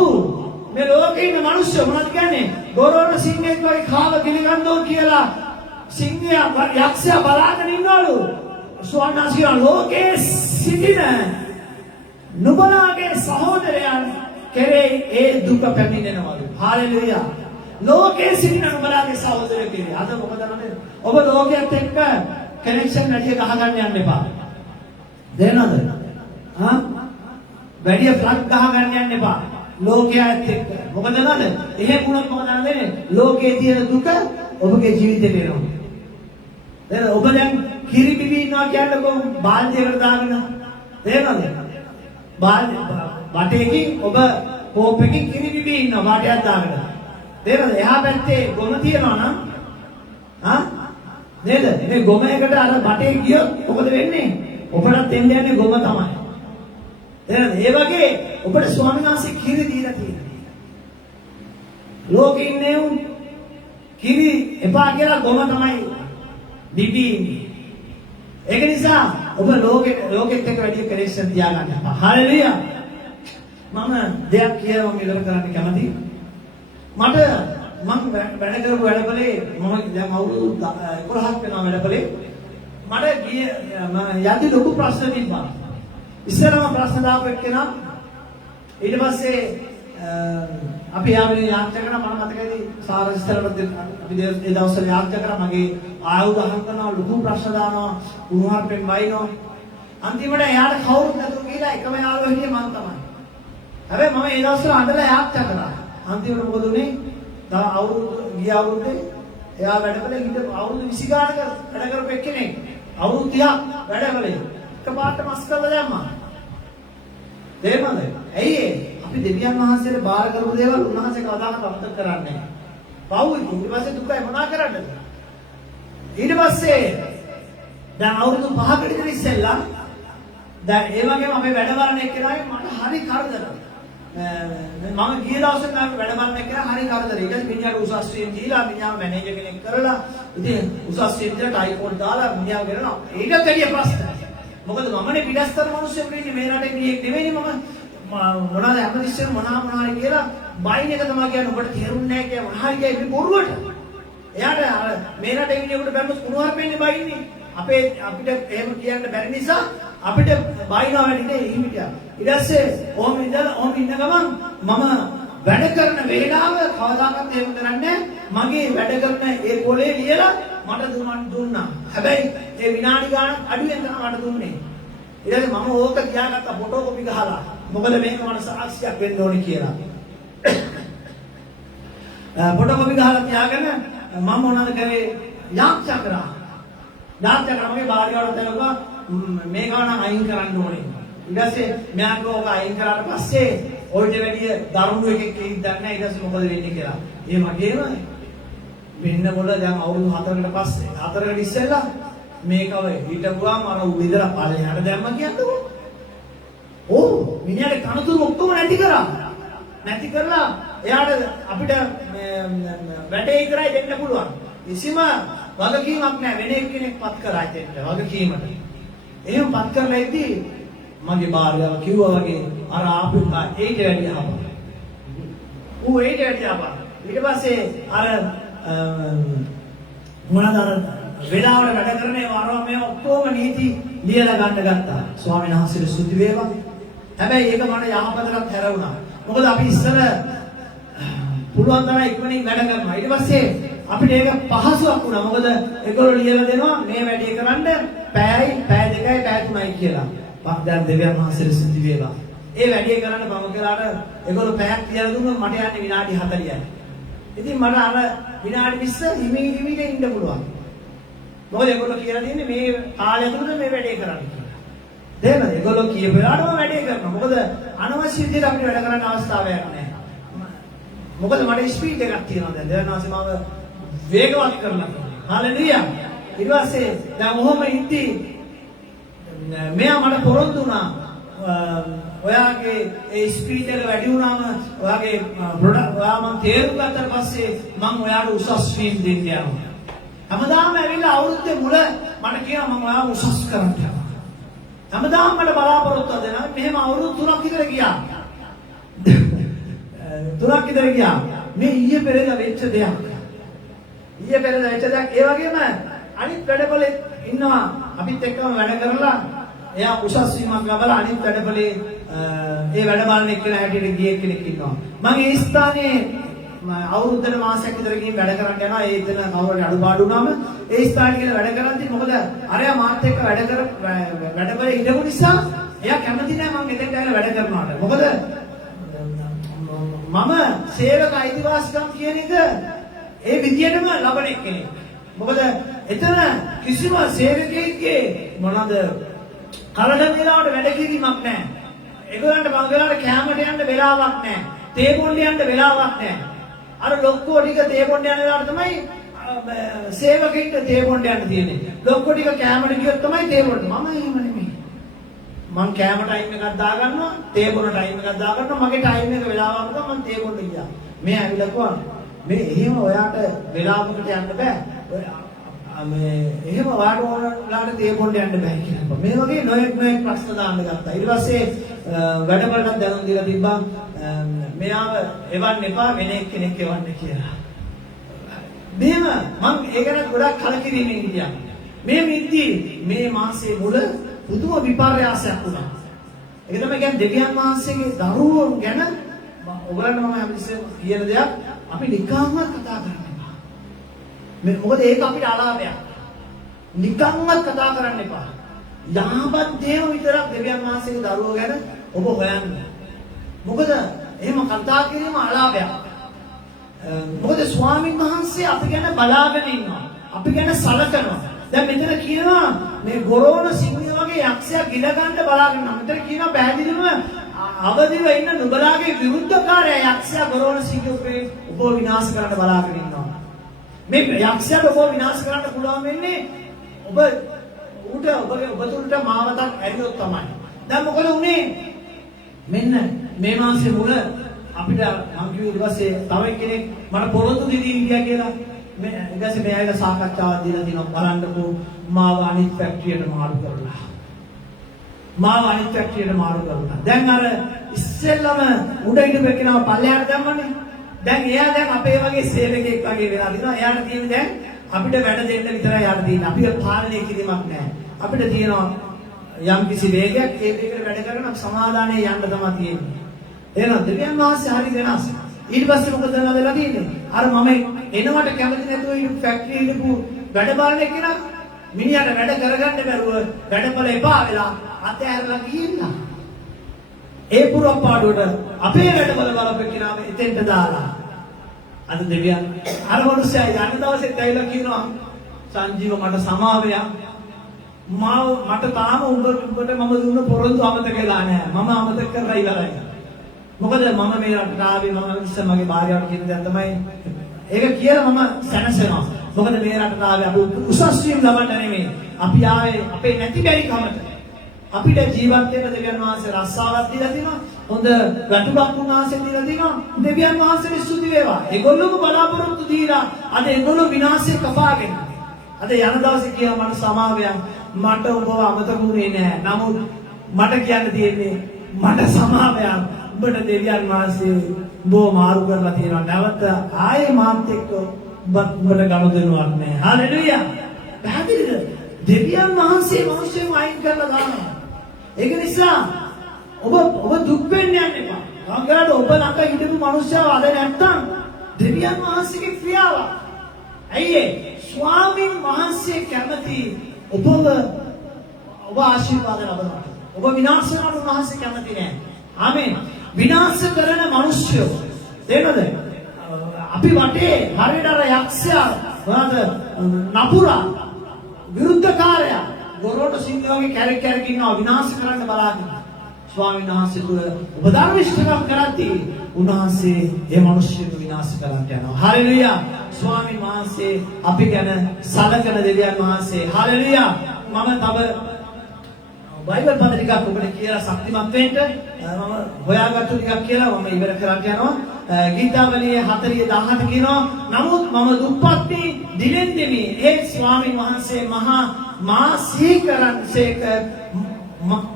මේ ලෝකේ ඉන්න මිනිස්සු මොනවද කියන්නේ? ගොරෝන සිංහෙක් වගේ කාව ගිලිගන්නෝ කියලා සිංහයා යක්ෂයා බලාගෙන ඉන්නවලු. ස්වාමීන් වහන්සේ කියනවා ලෝකේ සිටින නුඹලාගේ සහෝදරයන් කෙරෙහි ඒ දුක පැමිණෙනවලු. හalleluya. ලෝකේ සිටින නුඹලාගේ සහෝදරයෝ කෙරෙහි අද මොකද නේද? ඔබ ලෝකයට එක්ක කනෙක්ෂන් වැඩි ගහගන්න යන්න එපා. දෙනවද? වැඩි ෆ්ලග් ගහගන්න යන්න එපා. ලෝකයට එක්ක. මොකද නේද? එහෙම වුණොත් මොකද වෙන්නේ? ලෝකයේ තියෙන දුක ඔබගේ ජීවිතේට එනවා. දැන් ඔබ දැන් කිරි බිබී ඉන්නවා කියන්නකො බාල්දියකට දාගෙන. තේරෙනවද? වටේකින් ඔබ කෝප් එකකින් කිරි බිබී ඉන්නවා වාටයක් දාගෙන. තේරෙනවද? එහා පැත්තේ ගොම තියනවා නම් නේද? මේ ගොම එකට අර වටේ ගියොත් මොකද වෙන්නේ? ඔබට දෙන්න යන්නේ ගොම තමයි. එහෙනම් ඒ වගේ ඔබට ස්වාමීන් වහන්සේ කිරි දීලා තියෙනවා. ලෝකේ ඉන්නේ උන් කිරි එපා කියලා ගොම තමයි බිබී ඉන්නේ. ඒක නිසා ඔබ ලෝකෙත් එක්ක වැඩි කනෙක්ෂන් තියාගන්න එපා. හalleluya. මම දෙයක් කියලා මම ඉවර කරන්න කැමතියි. මම වැඩ කරපු වැඩපලේ මම දැන් අවුරුදු 11ක් වෙනවා වැඩපලේ. මට යටි ලොකු ප්‍රශ්න තිබ්බා. ඉස්සරම ප්‍රශ්න දාපු එක්කෙනා ඊට පස්සේ අපි යාමනේ යාත්‍රා කරන මම මතකයි සාර ඉස්සරවට අපි ඒ දවස්වල යාත්‍රා කරා මගේ ආයුධ අහන් කරනවා ලොකු ප්‍රශ්න දානවා උන්වහන්සේෙන් වයින්නවා. අන්තිමට එයාට කවුරුත් නැතුව ගිහලා එකම යාළුවා හිටියේ මම තමයි. හැබැයි මම ඒ දවස්වල අඬලා යාත්‍රා කරා. අන්තිමට මොකද උනේ? තව ගිය අවුරුද්දේ එයා වැඩකලේ හිට අවුරුදු 20 ගානක වැඩ කරපු එක්කෙනෙක් අවුරුදු 30ක් වැඩ කළේ එකපාරට මස් කරලා දැම්මා. තේරුණාද? ඇයි අපි දෙවියන් වහන්සේට බාර කරපු දේවල් උන්වහන්සේ කවදාකවත් අමතක කරන්නේ නැහැ. පව් ඊට පස්සේ දුකයි මොනා කරන්නද? ඊට පස්සේ දැන් අවුරුදු 5කට විතර ඉස්සෙල්ලා දැන් ඒ වගේම අපේ වැඩ බලන එක්කෙනාගේ මට හරි කරදරයි. මම ගිය දවසේ නම් වැඩ බලන එක්කෙනා හරි කරදරයි. ඊට පස්සේ මිනිහාට උසස් වීම දීලා මිනිහා මැනේජර් කෙනෙක් කරලා ඉතින් උසස් වීම දීලා ටයිකෝඩ් දාලා මිනිහා කරනවා. ඒකත් වැඩි ප්‍රශ්න. මොකද මමනේ පිටස්තර මිනිස්සුෙක් ඉන්නේ මේ රටේ මිනිහෙක් නෙවෙයිනේ මම මොනවාද හැමතිස්සෙම මොනවාරි කියලා බයින් එක තමයි කියන්නේ ඔබට තේරුන්නේ නැහැ කියලා මොනවාරි කියන්නේ බොරුවට. එයාට මේ රටේ ඉන්නකොට බැලුවොත් මොනවාරි වෙන්නේ බයින්නේ. අපිට එහෙම කියන්න බැරි නිසා අපිට බයිනවා වැඩිනේ හිමිටියා. ඊට පස්සේ ඕම ඉඳලා ඕම ඉන්න ගමන් මම වැඩ කරන වේලාව කවදාකවත් එහෙම කරන්නේ මගේ වැඩ කරන ඒ පොලේ ලියලා මට දුන්නා. හැබැයි ඒ විනාඩි ගානක් අඩුවෙන් තමයි මට දුන්නේ. ඊට පස්සේ මම ඕක තියාගත්ත ෆොටෝ කොපි ගහලා. මොකද මේක මට සාක්ෂියක් වෙන්න ඕනේ කියලා. ෆොටෝ කොපි ගහලා තියාගෙන මම මොනවද කරේ? යාත්‍රා කරා. යාත්‍රා කරාමගේ භාර්යාවට තේරුණා මේ ගාන අයින් කරන්න ඕනේ. ඊට පස්සේ මම ඕක අයින් කරාට පස්සේ ඔයිට වැඩිය දරුණු එකෙක් ඉඳන්නේ නැහැ. ඊට පස්සේ මොකද වෙන්නේ කියලා. ඒ වගේම වෙන්න මොළ දැන් අවුරුදු 4කට පස්සේ 4කට ඉස්සෙල්ලා මේකව හිටපුවාම අර උවිදලා පළයහට දැම්ම කියන්නකො. ඕ මිනිහාගේ කනතුරු ඔක්කොම නැති කරා. නැති කරලා එයාට අපිට වැඩේ ඉතරයි දෙන්න පුළුවන්. කිසිම වගකීමක් නැහැ වෙන එක්කෙනෙක් පත් කරා දෙන්න වගකීමට. එහෙම පත් කරලා ඉද්දී මගේ භාර්යාව කිව්වා වගේ අර ආපු ඒට වැඩි ආවා. ඌ ඒට වැඩි ආවා. ඊට පස්සේ අර මොනවාද අර වෙලාවට වැඩ කරන්නේ වරම මේ ඔක්කොම නීති ලියලා ගන්න ගත්තා. ස්වාමීන් වහන්සේට ස්තුති වේවා. හැබැයි ඒක මට යහපතකට හැරුණා. මොකද අපි ඉස්සර පුළුවන් තරම් ඉක්මනින් වැඩ කරනවා. ඊට පස්සේ අපිට ඒක පහසුවක් වුණා. මොකද ඒගොල්ලෝ ලියලා දෙනවා මේ වැඩේ කරන්න පැය 2යි පැය 3යි කියලා. දැන් දෙවියන් වහන්සේට ස්තුති වේවා. ඒ වැඩේ කරන්න මම කළාට ඒගොල්ලෝ පැයක් කියලා දුන්නොත් මට යන්නේ විනාඩි 40යි. ඉතින් මට අර විනාඩි 20 හිමීට ඉන්න පුළුවන්. මොකද ඒගොල්ලෝ කියලා තියෙන්නේ මේ කාලය තුල මේ වැඩේ කරන්න කියලා. තේරෙනවද? ඒගොල්ලෝ කියපු වෙලාවටම වැඩේ කරනවා. මොකද අනවශ්‍ය විදිහට අපිට වැඩ කරන්න අවස්ථාවක් නැහැ. මොකද මට ස්පීඩ් එකක් තියෙනවා දැන්. දෙවියන් වහන්සේ මාව වේගවත් කරලා. හalleluya. ඊට පස්සේ දැන් ඔහොම ඉද්දි මෙයා මට පොරොන්දු වුණා. ඔයාගේ ඒ ස්පීඩ් එක වැඩි වුණාම ඔයාගේ ඔයා මම තේරුම් ගත්තට පස්සේ මම ඔයාට උසස් වීම දෙන්න යනවා. හැමදාම ඇවිල්ලා අවුරුද්දේ මුල මට කියනවා මම ඔයාව උසස් කරන්න යනවා. හැමදාම මට බලාපොරොත්තු දෙනවා. මෙහෙම අවුරුදු 3ක් විතර ගියා. 3ක් විතර ගියා. මේ ඊයේ පෙරේද වෙච්ච දෙයක්. ඊයේ පෙරේද වෙච්ච දෙයක් ඒ වගේම අනිත් වැඩවලේ ඉන්නවා. අපිත් එක්කම වැඩ කරලා එයා උසස් වීමක් ලබලා අනිත් වැඩවලේ ඒ වැඩ බලන එක්කෙනා හැටියට ගිය කෙනෙක් ඉන්නවා. මම ඒ ස්ථානයේ අවුරුද්දට මාසයක් විතර ගිහින් වැඩ කරන්න යනවා. ඒ එතන කවුරුහරි අඩුපාඩු වුණාම ඒ ස්ථානෙ කියලා වැඩ කරද්දී මොකද අරයා මාත් එක්ක වැඩවල හිටපු නිසා එයා කැමති නෑ මම මෙතෙන්ට ඇවිල්ලා වැඩ කරනවාට. මොකද මම සේවක අයිතිවාසිකම් කියන එක ඒ විදියටම ලබන කෙනෙක්. මොකද එතන කිසිම සේවකයෙක්ගේ මොනවාද කලඩ වේලාවට වැඩ කිරීමක් නැහැ. ඒගොල්ලන්ට මම වෙලාවට කැමරට යන්න වෙලාවක් නැහැ. තේ බොන්න යන්න වෙලාවක් නැහැ. අර ලොක්කෝ ටික තේ බොන්න යන වෙලාවට තමයි සේවකෙක්ට තේ බොන්න යන්න තියෙන්නේ. ලොක්කෝ ටික කැමරට ගියොත් තමයි තේ බොන්න. මම එහෙම නෙමෙයි. මම කැමර ටයිම් එකක් දාගන්නවා, තේ බොන ටයිම් එකක් දාගන්නවා. මගේ ටයිම් එක වෙලාවක් ගමන් මම තේ බොන්න ගියා. මේ ඇවිල්ලා කිව්වා මේ එහෙම ඔයාට වෙලාවකට යන්න බෑ. මේ එහෙම ඔයාට ඕනලාට තේ බොන්න යන්න බෑ කියලා. මේ වගේ නොයෙක් ප්‍රශ්න දාන්න ගත්තා. ඊට පස්සේ වැඩවලට දැනුම් දීලා තිබ්බා මෙයාව එවන්න එපා වෙන කෙනෙක් එවන්න කියලා. මෙහෙම මම ඒක ගැන ගොඩක් කලකිරීමෙන් හිටියා. මේ මිද්දී මේ මාසේ මුල පුදුම විපර්යාසයක් වුණා. ඒක තමයි කියන්නේ දෙවියන් වහන්සේගේ දරුවෝ ගැන ඔයගලන්ට මම හැමතිස්සෙම කියන දෙයක් අපි නිකම්වත් කතා කරන්න එපා. මොකද ඒක අපිට අලාභයක්. නිකම්වත් කතා කරන්න එපා. යහපත් දේව විතරක් දෙවියන් වහන්සේගේ දරුවෝ ගැන ඔබ හොයන්න. මොකද එහෙම කතා කිරීම අලාභයක්. මොකද ස්වාමීන් වහන්සේ අපි ගැන බලාගෙන ඉන්නවා. අපි ගැන සලකනවා. දැන් මෙතන කියනවා මේ ගොරෝන සිංහය වගේ යක්ෂයා ගිල ගන්න බලාගෙන ඉන්නවා. මෙතන කියනවා පැහැදිලිවම අවදිව ඉන්න නුඹලාගේ විරුද්ධකාරය යක්ෂයා ගොරෝන සිංහය ඔබ විනාශ කරන්න බලාගෙන ඉන්නවා. මේ යක්ෂයාට ඔබ විනාශ කරන්න පුළුවන් වෙන්නේ ඔබතුලට මාවතක් ඇරියොත් තමයි. දැන් මොකද උනේ? මෙන්න මේ මාසේ මුල අපිට මම කිව්ව ඊට පස්සේ තව කෙනෙක් මට පොරොන්දු දෙදී ඉන්දියා කියලා මේ ඊට පස්සේ මෙයාට සාකච්ඡාවක් දීලා තිනවා බලන්නකෝ මාව අනිත් ෆැක්ටරියට මාරු කරලා. මාව අනිත් ෆැක්ටරියට මාරු කරලා. දැන් අර ඉස්සෙල්ලම උඩ ඉඳපු කෙනාව පල්ලෙහාට දැම්මනේ. දැන් එයා දැන් අපේ වගේ සේවකෙක් වගේ වෙලා දිනවා. එයාට තියෙන්නේ දැන් අපිට වැඩ දෙන්න විතරයි යාට තියෙන්නේ. අපිට පාලනය කිරීමක් නැහැ. අපිට තියෙනවා යම් කිසි වේගයක් ඒ වේගයට වැඩ කරන සමාදානයේ යන්න තමයි තියෙන්නේ. එහෙනම් දෙවියන් වහන්සේ හරි වෙනස්. ඊට පස්සේ මොකද වෙලා තියෙන්නේ? අර මම එනවට කැමති නැතුව ඉන්න ෆැක්ටරි ඉඳපු වැඩ බලන කෙනා මිනිහට වැඩ කරගන්න බැරුව වැඩපල එපා වෙලා අතහැරලා ගිහිල්ලා. ඒ පුරපාඩුවට අපේ වැඩපල බලපෙන්නාම එතෙන්ට දාලා. අද දෙවියන් අර මොනුස්සයා යන දවසෙත් ඇවිල්ලා කියනවා සංජීව මට සමාවයක් මට තාම උඹට මම දුන්න පොරොන්දු අමතක වෙලා නැහැ. මම අමතක කරලා ඉවරයි. මොකද මම මේ රටට ආවේ මම ඉස්සර මගේ භාර්යාවට කියන දේ තමයි. ඒක කියලා මම සැනසෙනවා. මොකද මේ රටට ආවේ අපි උසස් වීම ලබන්න නෙමෙයි. අපි ආවේ අපේ නැති බැරි කමට. අපිට ජීවත් වෙන්න දෙවියන් වහන්සේ රස්සාවක් දීලා තිනවා. හොඳ වැටුපක් උන්වහන්සේ දීලා තිනවා. දෙවියන් වහන්සේට ස්තුති වේවා. ඒගොල්ලෝම බලාපොරොත්තු දීලා අද ඒගොල්ලෝ විනාශය කපාගෙන අද යන දවසේ කියන මට සමාවයක් මට ඔබව අමතකුනේ නෑ. නමුත් මට කියන්න තියෙන්නේ මට සමාවයක්. ඔබට දෙවියන් වහන්සේ බෝ මාරු කරලා තියෙනවා. නැවත ආයේ මාත් එක්ක ඔබට ගනුදෙනුවක් නෑ. හalleluya. පැහැදිලිද? දෙවියන් වහන්සේ මිනිස්සුන් අයින් කරලා දානවා. ඒක නිසා ඔබ දුක් වෙන්න යන්න එපා. ගංගාට ඔබ ළඟ හිටපු මිනිස්සයා අද නැත්තම් දෙවියන් වහන්සේගේ ක්‍රියාවක්. ඇයි ස්වාමීන් වහන්සේ කැමති ඔබ ආශිර්වාද ලබනවා. ඔබ විනාශ කරන වහන්සේ කැමති නෑ. ආමේන්. විනාශ කරන මිනිස්සු තේරෙනවද? අපි වටේ හරියට අර යක්ෂයා මොනවද නපුරා විරුද්ධකාරයා ගොරෝට සිංහයෝගේ කැරක් කැරක් ඉන්නවා විනාශ කරන්න බලාගෙන. ස්වාමීන් වහන්සේ තුල ඔබ ධර්මිෂ්ඨකම් කරද්දී උන්වහන්සේ ඒ මිනිස්සුන්ව විනාශ කරන්න යනවා. හalleluya. ස්වාමීන් වහන්සේ අපි ගැන සලකන දෙවියන් වහන්සේ. හalleluya. මම තව බයිබල් පද ටිකක් ඔබට කියලා ශක්තිමත් වෙන්න මම හොයාගත්තු ටිකක් කියලා මම ඉවර කරන්න යනවා. ගීතාවලියේ 40:17 කියනවා නමුත් මම දුප්පත්නි දිලෙන්දෙමි. ඒ ස්වාමීන් වහන්සේ මා සීකරන්සේක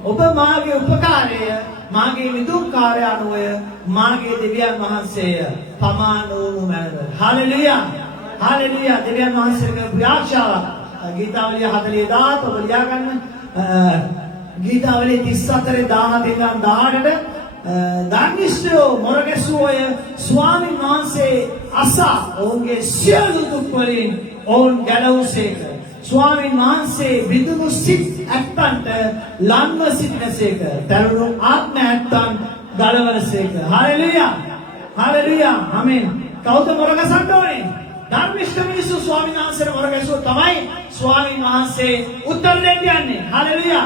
ඔබ මාගේ උපකාරය මාගේ විදුක්කාරය අනුවය මාගේ දෙවියන් වහන්සේය පමාන වූ මැනව. හalleluya. හalleluya. දෙවියන් වහන්සේගේ ප්‍රාර්ථනාව ගීතාවලිය 40:10 ඔබ ලියා ගන්න. ගීතාවලිය 34:17 ඉඳන් 18ට ධර්මිෂ්ඨයෝ මොරගැසුවය ස්වාමීන් වහන්සේ අසා ඔවුන්ගේ සියලු දුක් වලින් ඔවුන් ගැලවුසේක. ස්වාමීන් වහන්සේ විදුණු සිත් ඇත්තන්ට ලන්ව සිටිනසේක. තරුණු ආත්ම ඇත්තන් ගලවනසේක. හalleluya. හalleluya. ආමෙන්. කවුද මොරගසන්න ඕනේ? ධර්මිෂ්ඨ මිනිස්සු ස්වාමීන් වහන්සේට මොරගැසුව තමයි ස්වාමීන් වහන්සේ උත්තර දෙන්න යන්නේ. හalleluya.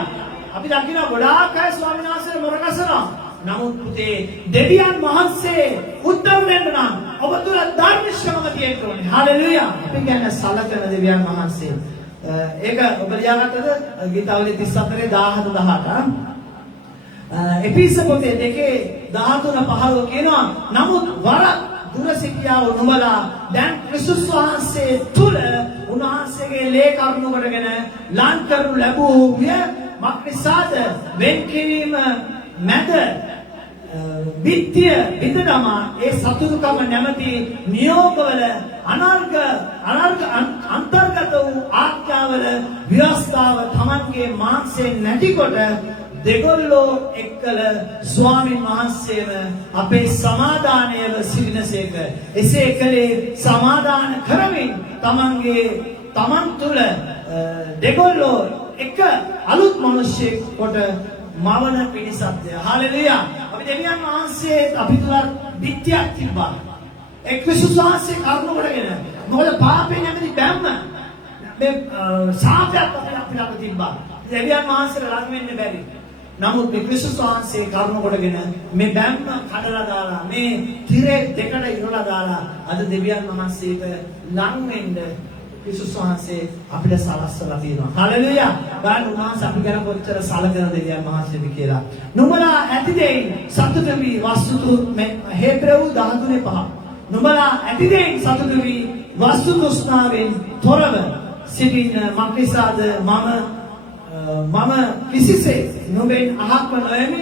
අපි දකිනවා ගොඩාක් අය ස්වාමීන් වහන්සේට මොරගසනවා. නමුත් පුතේ දෙවියන් වහන්සේ උත්තර දෙන්න නම් ඔබ තුල ධර්මිෂ්ඨකම තියෙන්න ඕනේ. හalleluya. අපි කියන්නේ සලකන දෙවියන් වහන්සේ. ඒක ඔබ ලියාගත්තද? ගීතාවලිය 34:17 එපිස පොතේ 2:13-15 කියනවා නමුත් වරක් දුර සිටියා වූ නුඹලා දැන් ක්‍රිස්තුස් වහන්සේ තුල උන්වහන්සේගේ ලේ කරුණු කොටගෙන ලං කරනු ලැබූ මක්නිසාද වෙන් කිරීම මැද විත්‍ය විදදමා ඒ සතුටුකම නැමැති නියෝගවල අන්තර්ගත වූ ආඥාවල ව්‍යවස්ථාව තමන්ගේ මාංශයෙන් නැතිකොට දෙගොල්ලෝ එක්කල ස්වාමීන් වහන්සේව අපේ සමාදානයව සිටිනසේක. එසේ කලේ සමාදාන කරමින් තමන් තුළ දෙගොල්ලෝ එක අලුත් මිනිසෙක් කොට මවන පිණිසත්ය. හalleluya. අපි දෙවියන් වහන්සේ අපි තුල විත්‍යක් තිබ්බා. ඒ ක්‍රිස්තුස් වහන්සේ කරුණ කොටගෙන මොකද පාපේ නැමැති බැම්ම මේ සාපයක් අපිට තිබ්බා. දෙවියන් වහන්සේට ලඟ වෙන්න බැරි. නමුත් මේ ක්‍රිස්තුස් වහන්සේ කරුණ කොටගෙන මේ බැම්ම කඩලා දාලා මේ තිරේ දෙකට ඉරලා දාලා අද දෙවියන් වහන්සේට ලඟ වෙන්න ක්‍රිස්තුස් වහන්සේ අපිට සලස්සලා තියෙනවා. හalleluya. ගාන උන්වහන්සේ අපි ගැන කොච්චර සලකන දෙවියන් වහන්සේද කියලා. නුඹලා ඇති දෙයින් සතුටු වී වස්තුතු හේබ්‍රෙව් 13:5. නුඹලා ඇති දෙයින් සතුටු වී වස්තු තෘෂ්ණාවෙන් තොරව සිටින මක්නිසාද මම කිසිසේ නුඹෙන් අහක්ව නොයමි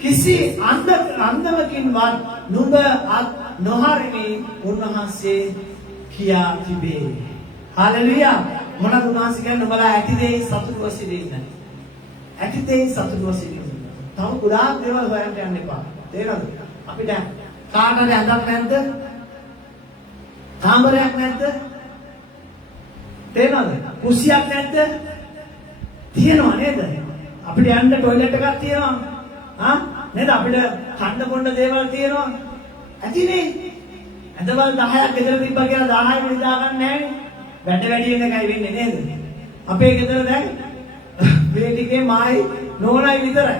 කිසි අන්දමකින්වත් නුඹ අත් නොහරිමි උන්වහන්සේ කියා තිබේ. හalleluya. මොනවද උන්වහන්සේ කියන්නේ? නුඹලා ඇති දෙයින් සතුටුව සිටින්න. ඇති දෙයින් සතුටුව සිටින්න. තව ගොඩාක් දේවල් හොයන්න යන්න එපා. තේරෙනවද? අපිට කාටද ඇඳක් නැද්ද? කාමරයක් නැද්ද? තේරෙනවද? කුස්සියක් නැද්ද? තියෙනවා නේද? අපිට යන්න টয়ලට් එකක් තියෙනවා. නේද? අපිට කන්න බොන්න දේවල් තියෙනවා. ඇතිනේ. ඇඳවල් 10ක් ගෙදර තිබ්බා කියලා 10යි නිදා ගන්න නැහැ. වැඩ වැඩි වෙන එකයි වෙන්නේ නේද? අපේ ගෙදර දැන් මේ ටිකේ මායි නෝනයි විතරයි.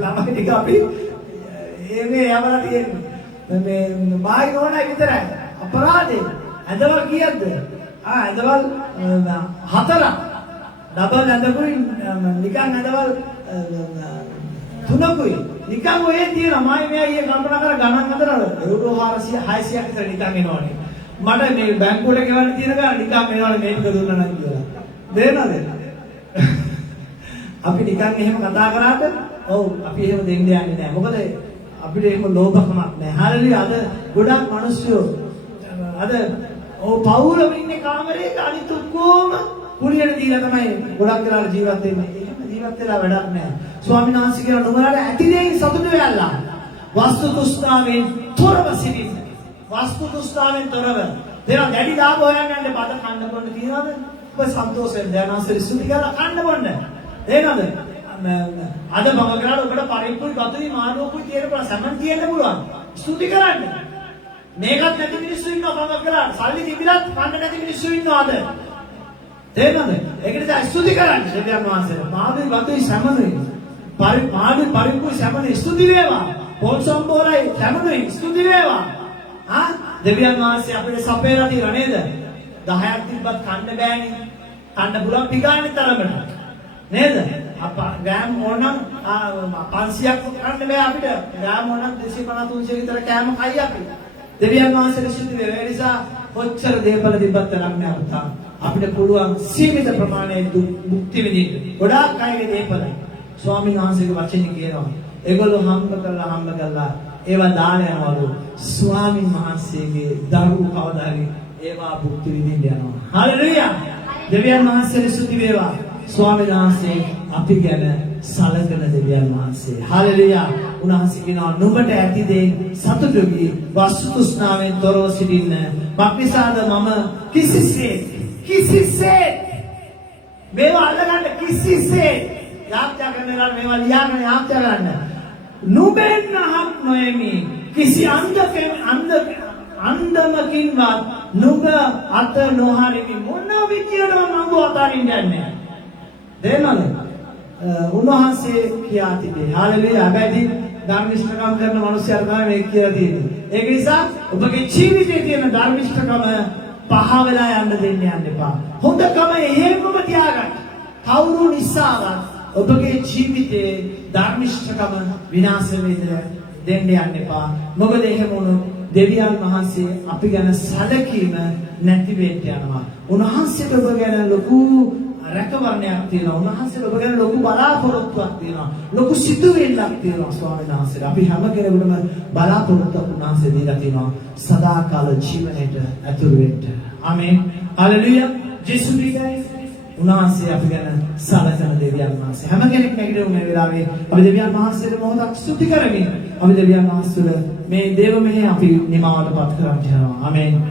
ළමයි ටික අපි මේ යවලා තියෙන්නේ. මේ මායි නෝනයි විතරයි. අපරාධේ. ඇඳවල් කීයක්ද? ඇඳවල් 4ක්. ඩබල් ඇඳකුයි නිකන් ඇඳවල් 3කුයි. නිකන් ඔය තියෙන මායි මෙයා ඊයේ කල්පනා කර ගණන් අතර යුරෝ 400 600ක් විතර නිකන් එනවනේ. මට මේ බැංකුවට ගෙවන්න තියෙන ගාන නිකන් මේවල මේක දුන්නා නම් කියලා. දෙන්නද? අපි නිකන් එහෙම කතා කරාට ඔව් අපි එහෙම දෙන්න යන්නේ නැහැ. මොකද අපිට එහෙම ලෝභකමක් නැහැ. හරියට අද ගොඩක් මිනිස්සු අද ඔව් පවුලම ඉන්නේ කාමරේක අනිත් ඔක්කොම කුලියට දීලා තමයි ගොඩක් වෙලා ජීවත් වෙන්නේ. එහෙම ජීවත් වෙලා වැඩක් නැහැ. ස්වාමීන් වහන්සේ කියන නුඹලාට ඇති දෙයින් සතුටු වෙලා වස්තු තෘෂ්ණාවෙන් තොරව සිටින්න. වස්තු තෘෂ්ණාවෙන් තොරව. දේවා දැඩි ලාභ හොයන්න යන්නේ බඩ කන්න බොන්න තියනවද? ඔබ සන්තෝෂයෙන් දැනන්සරි සුදි කරලා කන්න බොන්න. තේනවද? අද මම කරලා ඔබට පරිප්පුයි බතුයි මාළුවකුයි තියෙන පුළුවන් සමන් තියෙන්න පුළුවන්. ස්තුති කරන්න. මේකත් නැති මිනිස්සු ඉන්නවා මම කරලා. සල්ලි තිබිලත් කන්න නැති මිනිස්සු ඉන්නවා අද. තේනවද? ඒකට දැන් ස්තුති කරන්න. දෙවියන් වහන්සේට මාළුයි බතුයි සමනුයි. මාළුයි පරිප්පුයි සමනුයි ස්තුති වේවා. පොල් සම්බෝරයි සමනුයි ස්තුති වේවා. ආ දෙවියන් වහන්සේ අපිට සපේලා තියලා නේද? 10ක් තිබ්බත් කන්න බෑනේ. කන්න පුළුවන් පිගානේ තරමට. නේද? ග්‍රෑම් ඕනනම් 500ක් කන්න බෑ අපිට. ග්‍රෑම් ඕනනම් 250 300 විතර කෑම කයි අපි. දෙවියන් වහන්සේට ස්තුති වේවා. ඒ නිසා කොච්චර දේපල තිබ්බත් තරම් නෑ පුතා. අපිට පුළුවන් සීමිත ප්‍රමාණයේ මුක්ති විඳින්න. ගොඩාක් අයගේ දේපල. ස්වාමීන් වහන්සේගේ වචනේ කියනවා. ඒගොල්ලෝ හම්බ කරලා ඒවා දාන යනවලු. ස්වාමීන් වහන්සේගේ දරුවෝ කවදා හරි ඒවා භුක්ති විඳින්න යනවා. හalleluya. දෙවියන් වහන්සේට ස්තුති වේවා. ස්වාමීන් වහන්සේ අපි ගැන සලකන දෙවියන් වහන්සේ. හalleluya. උන්වහන්සේ කියනවා නුඹට ඇති දේ සතුටු වී වස්තු තෘෂ්ණාවෙන් තොරව සිටින්න. බක්නිසාද මම කිසිසේත් මේවා අල්ලගන්න කිසිසේත් යාත්‍යා කරන වෙලාවට මේවා ලියාගෙන යාත්‍යා කරන්න. නුඹෙන් හම් නොයමි කිසි අන්දමකින්වත් නුඹ අත නොහරිමි. මොන විදියටම මම අතාරින්න යන්නේ. දෙන්නද? උන්වහන්සේ කියා තිබේ. හalleluya. හැබැයි ධර්මිෂ්ඨකම් කරන මිනිස්සුන්ට තමයි මේක කියලා තියෙන්නේ. ඒක නිසා ඔබගේ ජීවිතයේ තියෙන ධර්මිෂ්ඨකම පහ වෙලා යන්න දෙන්න යන්න එපා. හොඳකම එහෙමම තියාගන්න. කවුරු නිසාවත් ඔබගේ ජීවිතයේ ධර්මිෂ්ඨකම විනාශ දෙන්න යන්න එපා. මොකද එහෙම වුණොත් දෙවියන් වහන්සේ අපි ගැන සැලකීම නැති වෙන්න යනවා. උන්වහන්සේට ඔබ ගැන ලොකු රැකවරණයක් තියෙනවා. උන්වහන්සේට ඔබ ගැන ලොකු බලාපොරොත්තුවක් තියෙනවා. ලොකු සිතුවිල්ලක් තියෙනවා ස්වාමීන් වහන්සේට. අපි හැම කෙනෙකුටම බලාපොරොත්තුවක් උන්වහන්සේ දීලා තියෙනවා. සදාකාල ජීවනයට ඇතුළු වෙන්න. ආමේන්. හalleluya. ජේසුස් ක්‍රිස්තුස් උන්වහන්සේ අපි ගැන සලකන දෙවියන් වහන්සේ. හැම කෙනෙක් නැගිටින මේ වෙලාවේ අපි දෙවියන් වහන්සේට මොහොතක් ස්තුති කරමින් අපි දෙවියන් වහන්සේට මේ දේව මෙහෙ අපි නිමාවටපත් කරන්න යනවා. ආමේන්.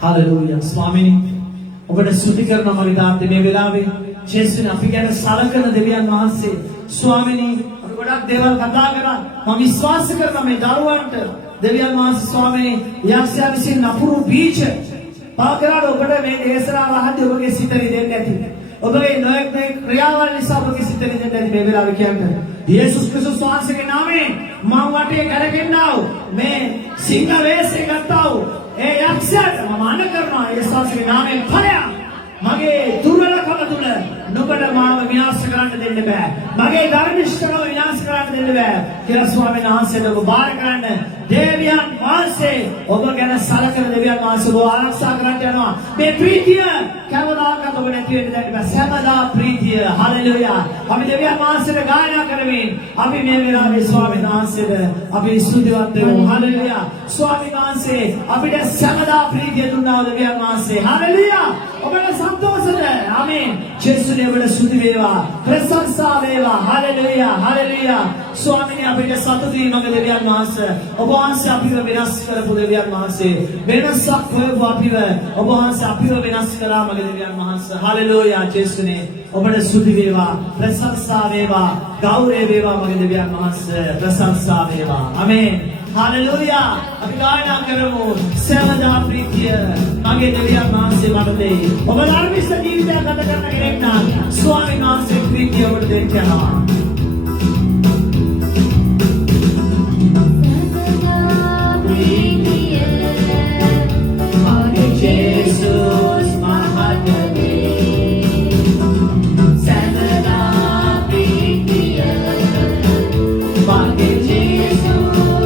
හalleluya. ස්වාමීනි ඔබට ස්තුති කරනවා මගේ තාත්තේ මේ වෙලාවේ ජේසුස් අපි ගැන සලකන දෙවියන් වහන්සේ. ස්වාමීනි අපි ගොඩක් දේවල් කතා කරා. මම විශ්වාස කරනවා මේ දරුවන්ට දෙවියන් වහන්සේ ස්වාමීනි යක්ෂයා විසින් නපුරු බීජ පාකරාට ඔබට මේ දේශනාව අහද්දී ඔබගේ සිත රිදෙන්න ඇති. ඔබගේ නොයෙක් ක්‍රියාවල් නිසා ඔබගේ සිත රිදෙන්න ඇති මේ වෙලාවේ කියන්නේ. යේසුස් ක්‍රිස්තුස් වහන්සේගේ නාමයෙන් මම වටේ කරගෙන්නා වූ මේ සිංහ වේශය ගත්තා වූ ඒ යක්ෂයාට මම අන කරනවා යේසුස් වහන්සේගේ නාමයෙන් ඵලය. මගේ දුර්වලකම තුල නුඹට මාව විනාශ කරන්න දෙන්න බෑ. මගේ ධර්මිෂ්ඨකම විනාශ කරන්න දෙන්න බෑ. කියලා ස්වාමීන් වහන්සේට ඔබ බාර කරන්න. දෙවියන් වහන්සේ ඔබ ගැන සලකන දෙවියන් වහන්සේ ඔබ ආරක්ෂා කරන්න යනවා. මේ ප්‍රීතිය කවදාකවත් ඔබ නැති වෙන්න දෙන්න බෑ. සෑමදා ප්‍රීතිය. හalleluya. අපි දෙවියන් වහන්සේට ගායනා කරමින් අපි මේ වෙලාවේ ස්වාමීන් වහන්සේට අපි ස්තුතිවන්ත වෙමු. හalleluya. ස්වාමීන් වහන්සේ අපිට සෑමදා ප්‍රීතිය දුන්නා දෙවියන් වහන්සේ. හalleluya. ඔබට සන්තෝෂද? ආමේන්. ජේසුස් ඔබට ස්තුති වේවා. ප්‍රශංසා වේවා. හalleluya. හalleluya. ස්වාමීනි අපිට සතුටින් මගේ දෙවියන් වහන්සේ ඔබ වහන්සේ අපිව වෙනස් කරපු දෙවියන් වහන්සේ වෙනසක් හොයපු අපිව ඔබ වහන්සේ අපිව වෙනස් කරා මගේ දෙවියන් වහන්සේ. හalleluya. ජේසුස්නේ ඔබට ස්තුති වේවා. ප්‍රශංසා වේවා. ගෞරවය වේවා මගේ දෙවියන් වහන්සේ. ප්‍රශංසා වේවා. ආමේන්. හalleluya. අපි ගායනා කරමු. සෑමදා ප්‍රීතිය මගේ දෙවියන් වහන්සේ මට දෙයි. ඔබ ධර්මිෂ්ඨ ජීවිතයක් ගත කරන කෙනෙක් නම් ස්වාමීන් වහන්සේ ප්‍රීතිය ඔබට දෙන්න යනවා. Jesus, Mahadeve, Samana Priya, Bhagye Jesus.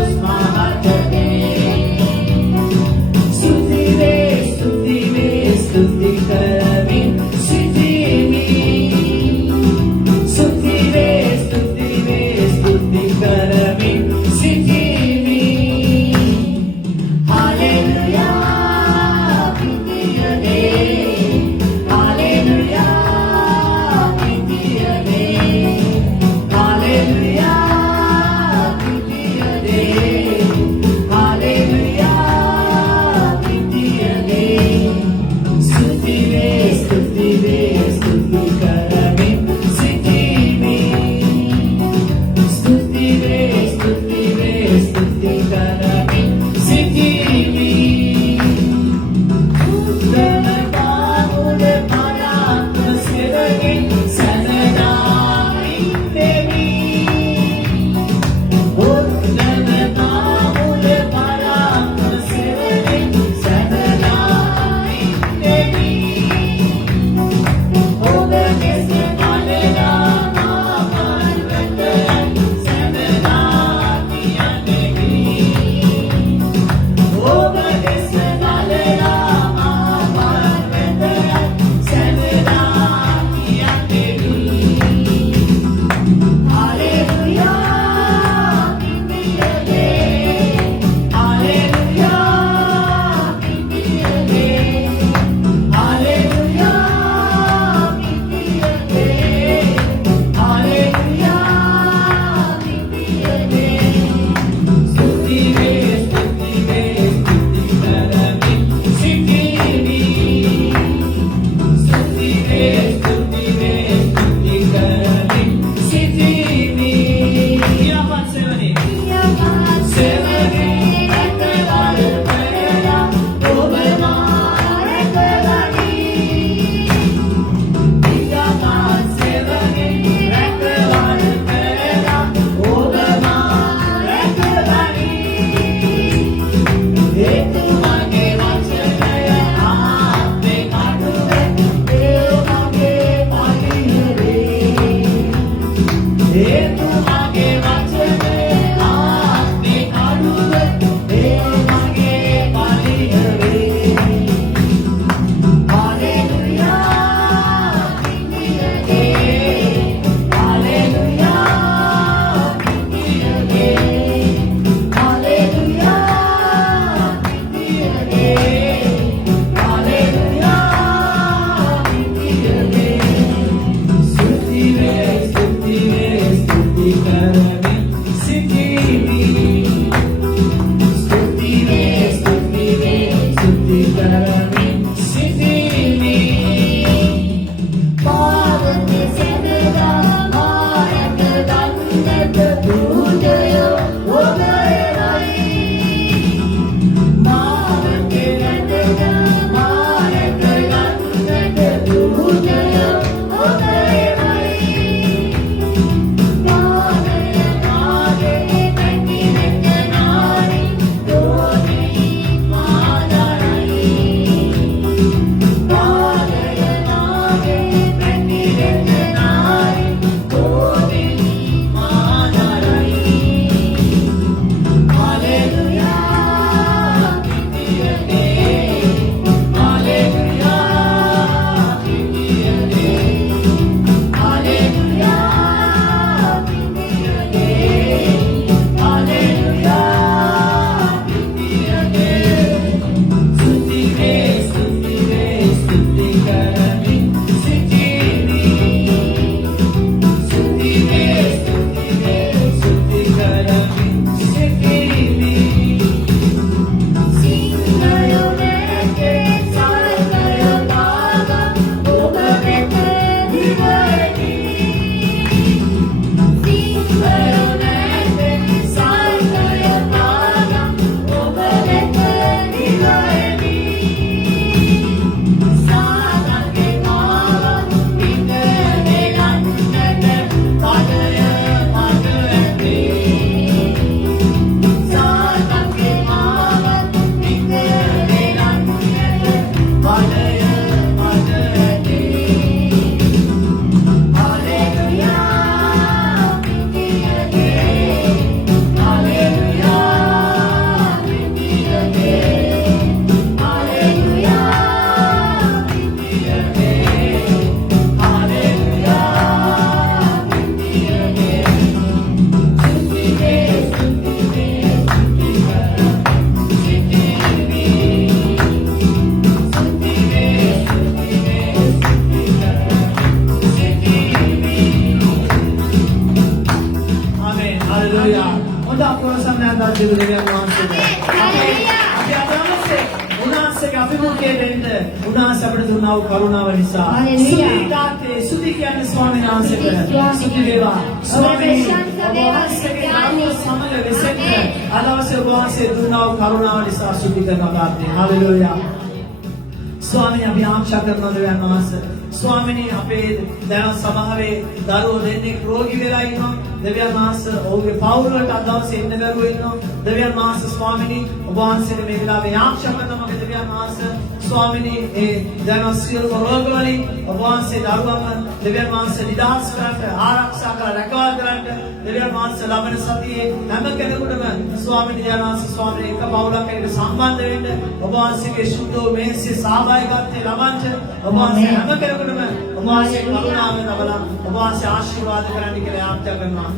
ස්වාමීනි අපි ආශා කරනවා දෙවියන් වහන්සේ ස්වාමීනි අපේ දැන් සභාවේ දරුවෝ දෙන්නෙක් රෝගී වෙලා ඉන්නවා දෙවියන් වහන්සේ ඔහුගේ පවුල වලට අදවසේ ඉන්න බැරුව ඉන්නවා දෙවියන් වහන්සේ ස්වාමීනි ඔබ වහන්සේට මේ වෙලාවේ ආශා කරනවා මගේ දෙවියන් වහන්සේ ස්වාමීනි ඒ දැන් සියලු රෝග වලින් ඔබ වහන්සේ දරුවන්ව දෙවියන් වහන්සේ නිදහස් කරන්න ආරක්ෂා කරලා රැකවල් කරන්න දෙවියන් වහන්සේ ලබන සතියේ හැම කෙනෙකුටම ස්වාමීනි දෙවියන් වහන්සේ ස්වාමීනි එක පවුලක් එක්ක සම්බන්ධ වෙන්න ඔබ වහන්සේගේ සුද්ධ මේසේ සහභාගීත්වය ලබන්න ඔබ වහන්සේ හැම කෙනෙකුටම ඔබ වහන්සේ කරුණාව ලබලා ඔබ වහන්සේ ආශිර්වාද කරන්න කියලා ආඥා කරනවා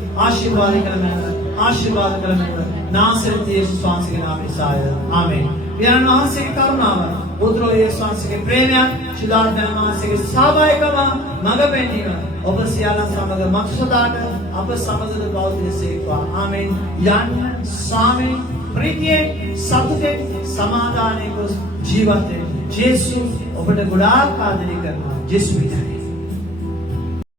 ආශිර්වාද කරන්න නාසරත් යේසුස් වහන්සේගේ නාමයෙන් සාය ආමේන් පියාණන් වහන්සේගේ කරුණාව පුත්‍රෝ යේසුස් වහන්සේගේ ප්‍රේමය සිතාර්ථයන් වහන්සේගේ සහභාගීකම මඟ පෙන්වීම ඔබ සියල්ලන් සමග මක්ෂදාට අප සමගද බෞද්ධසේක්වා ආමේන් යන්න ස්වාමීන් ප්‍රීතියෙන් සතුටෙන් සමාදානයෙන් ජීවත් වෙන්න ජේසුස් ඔබට ගොඩාක් ආදරය කරනවා ජේසුස්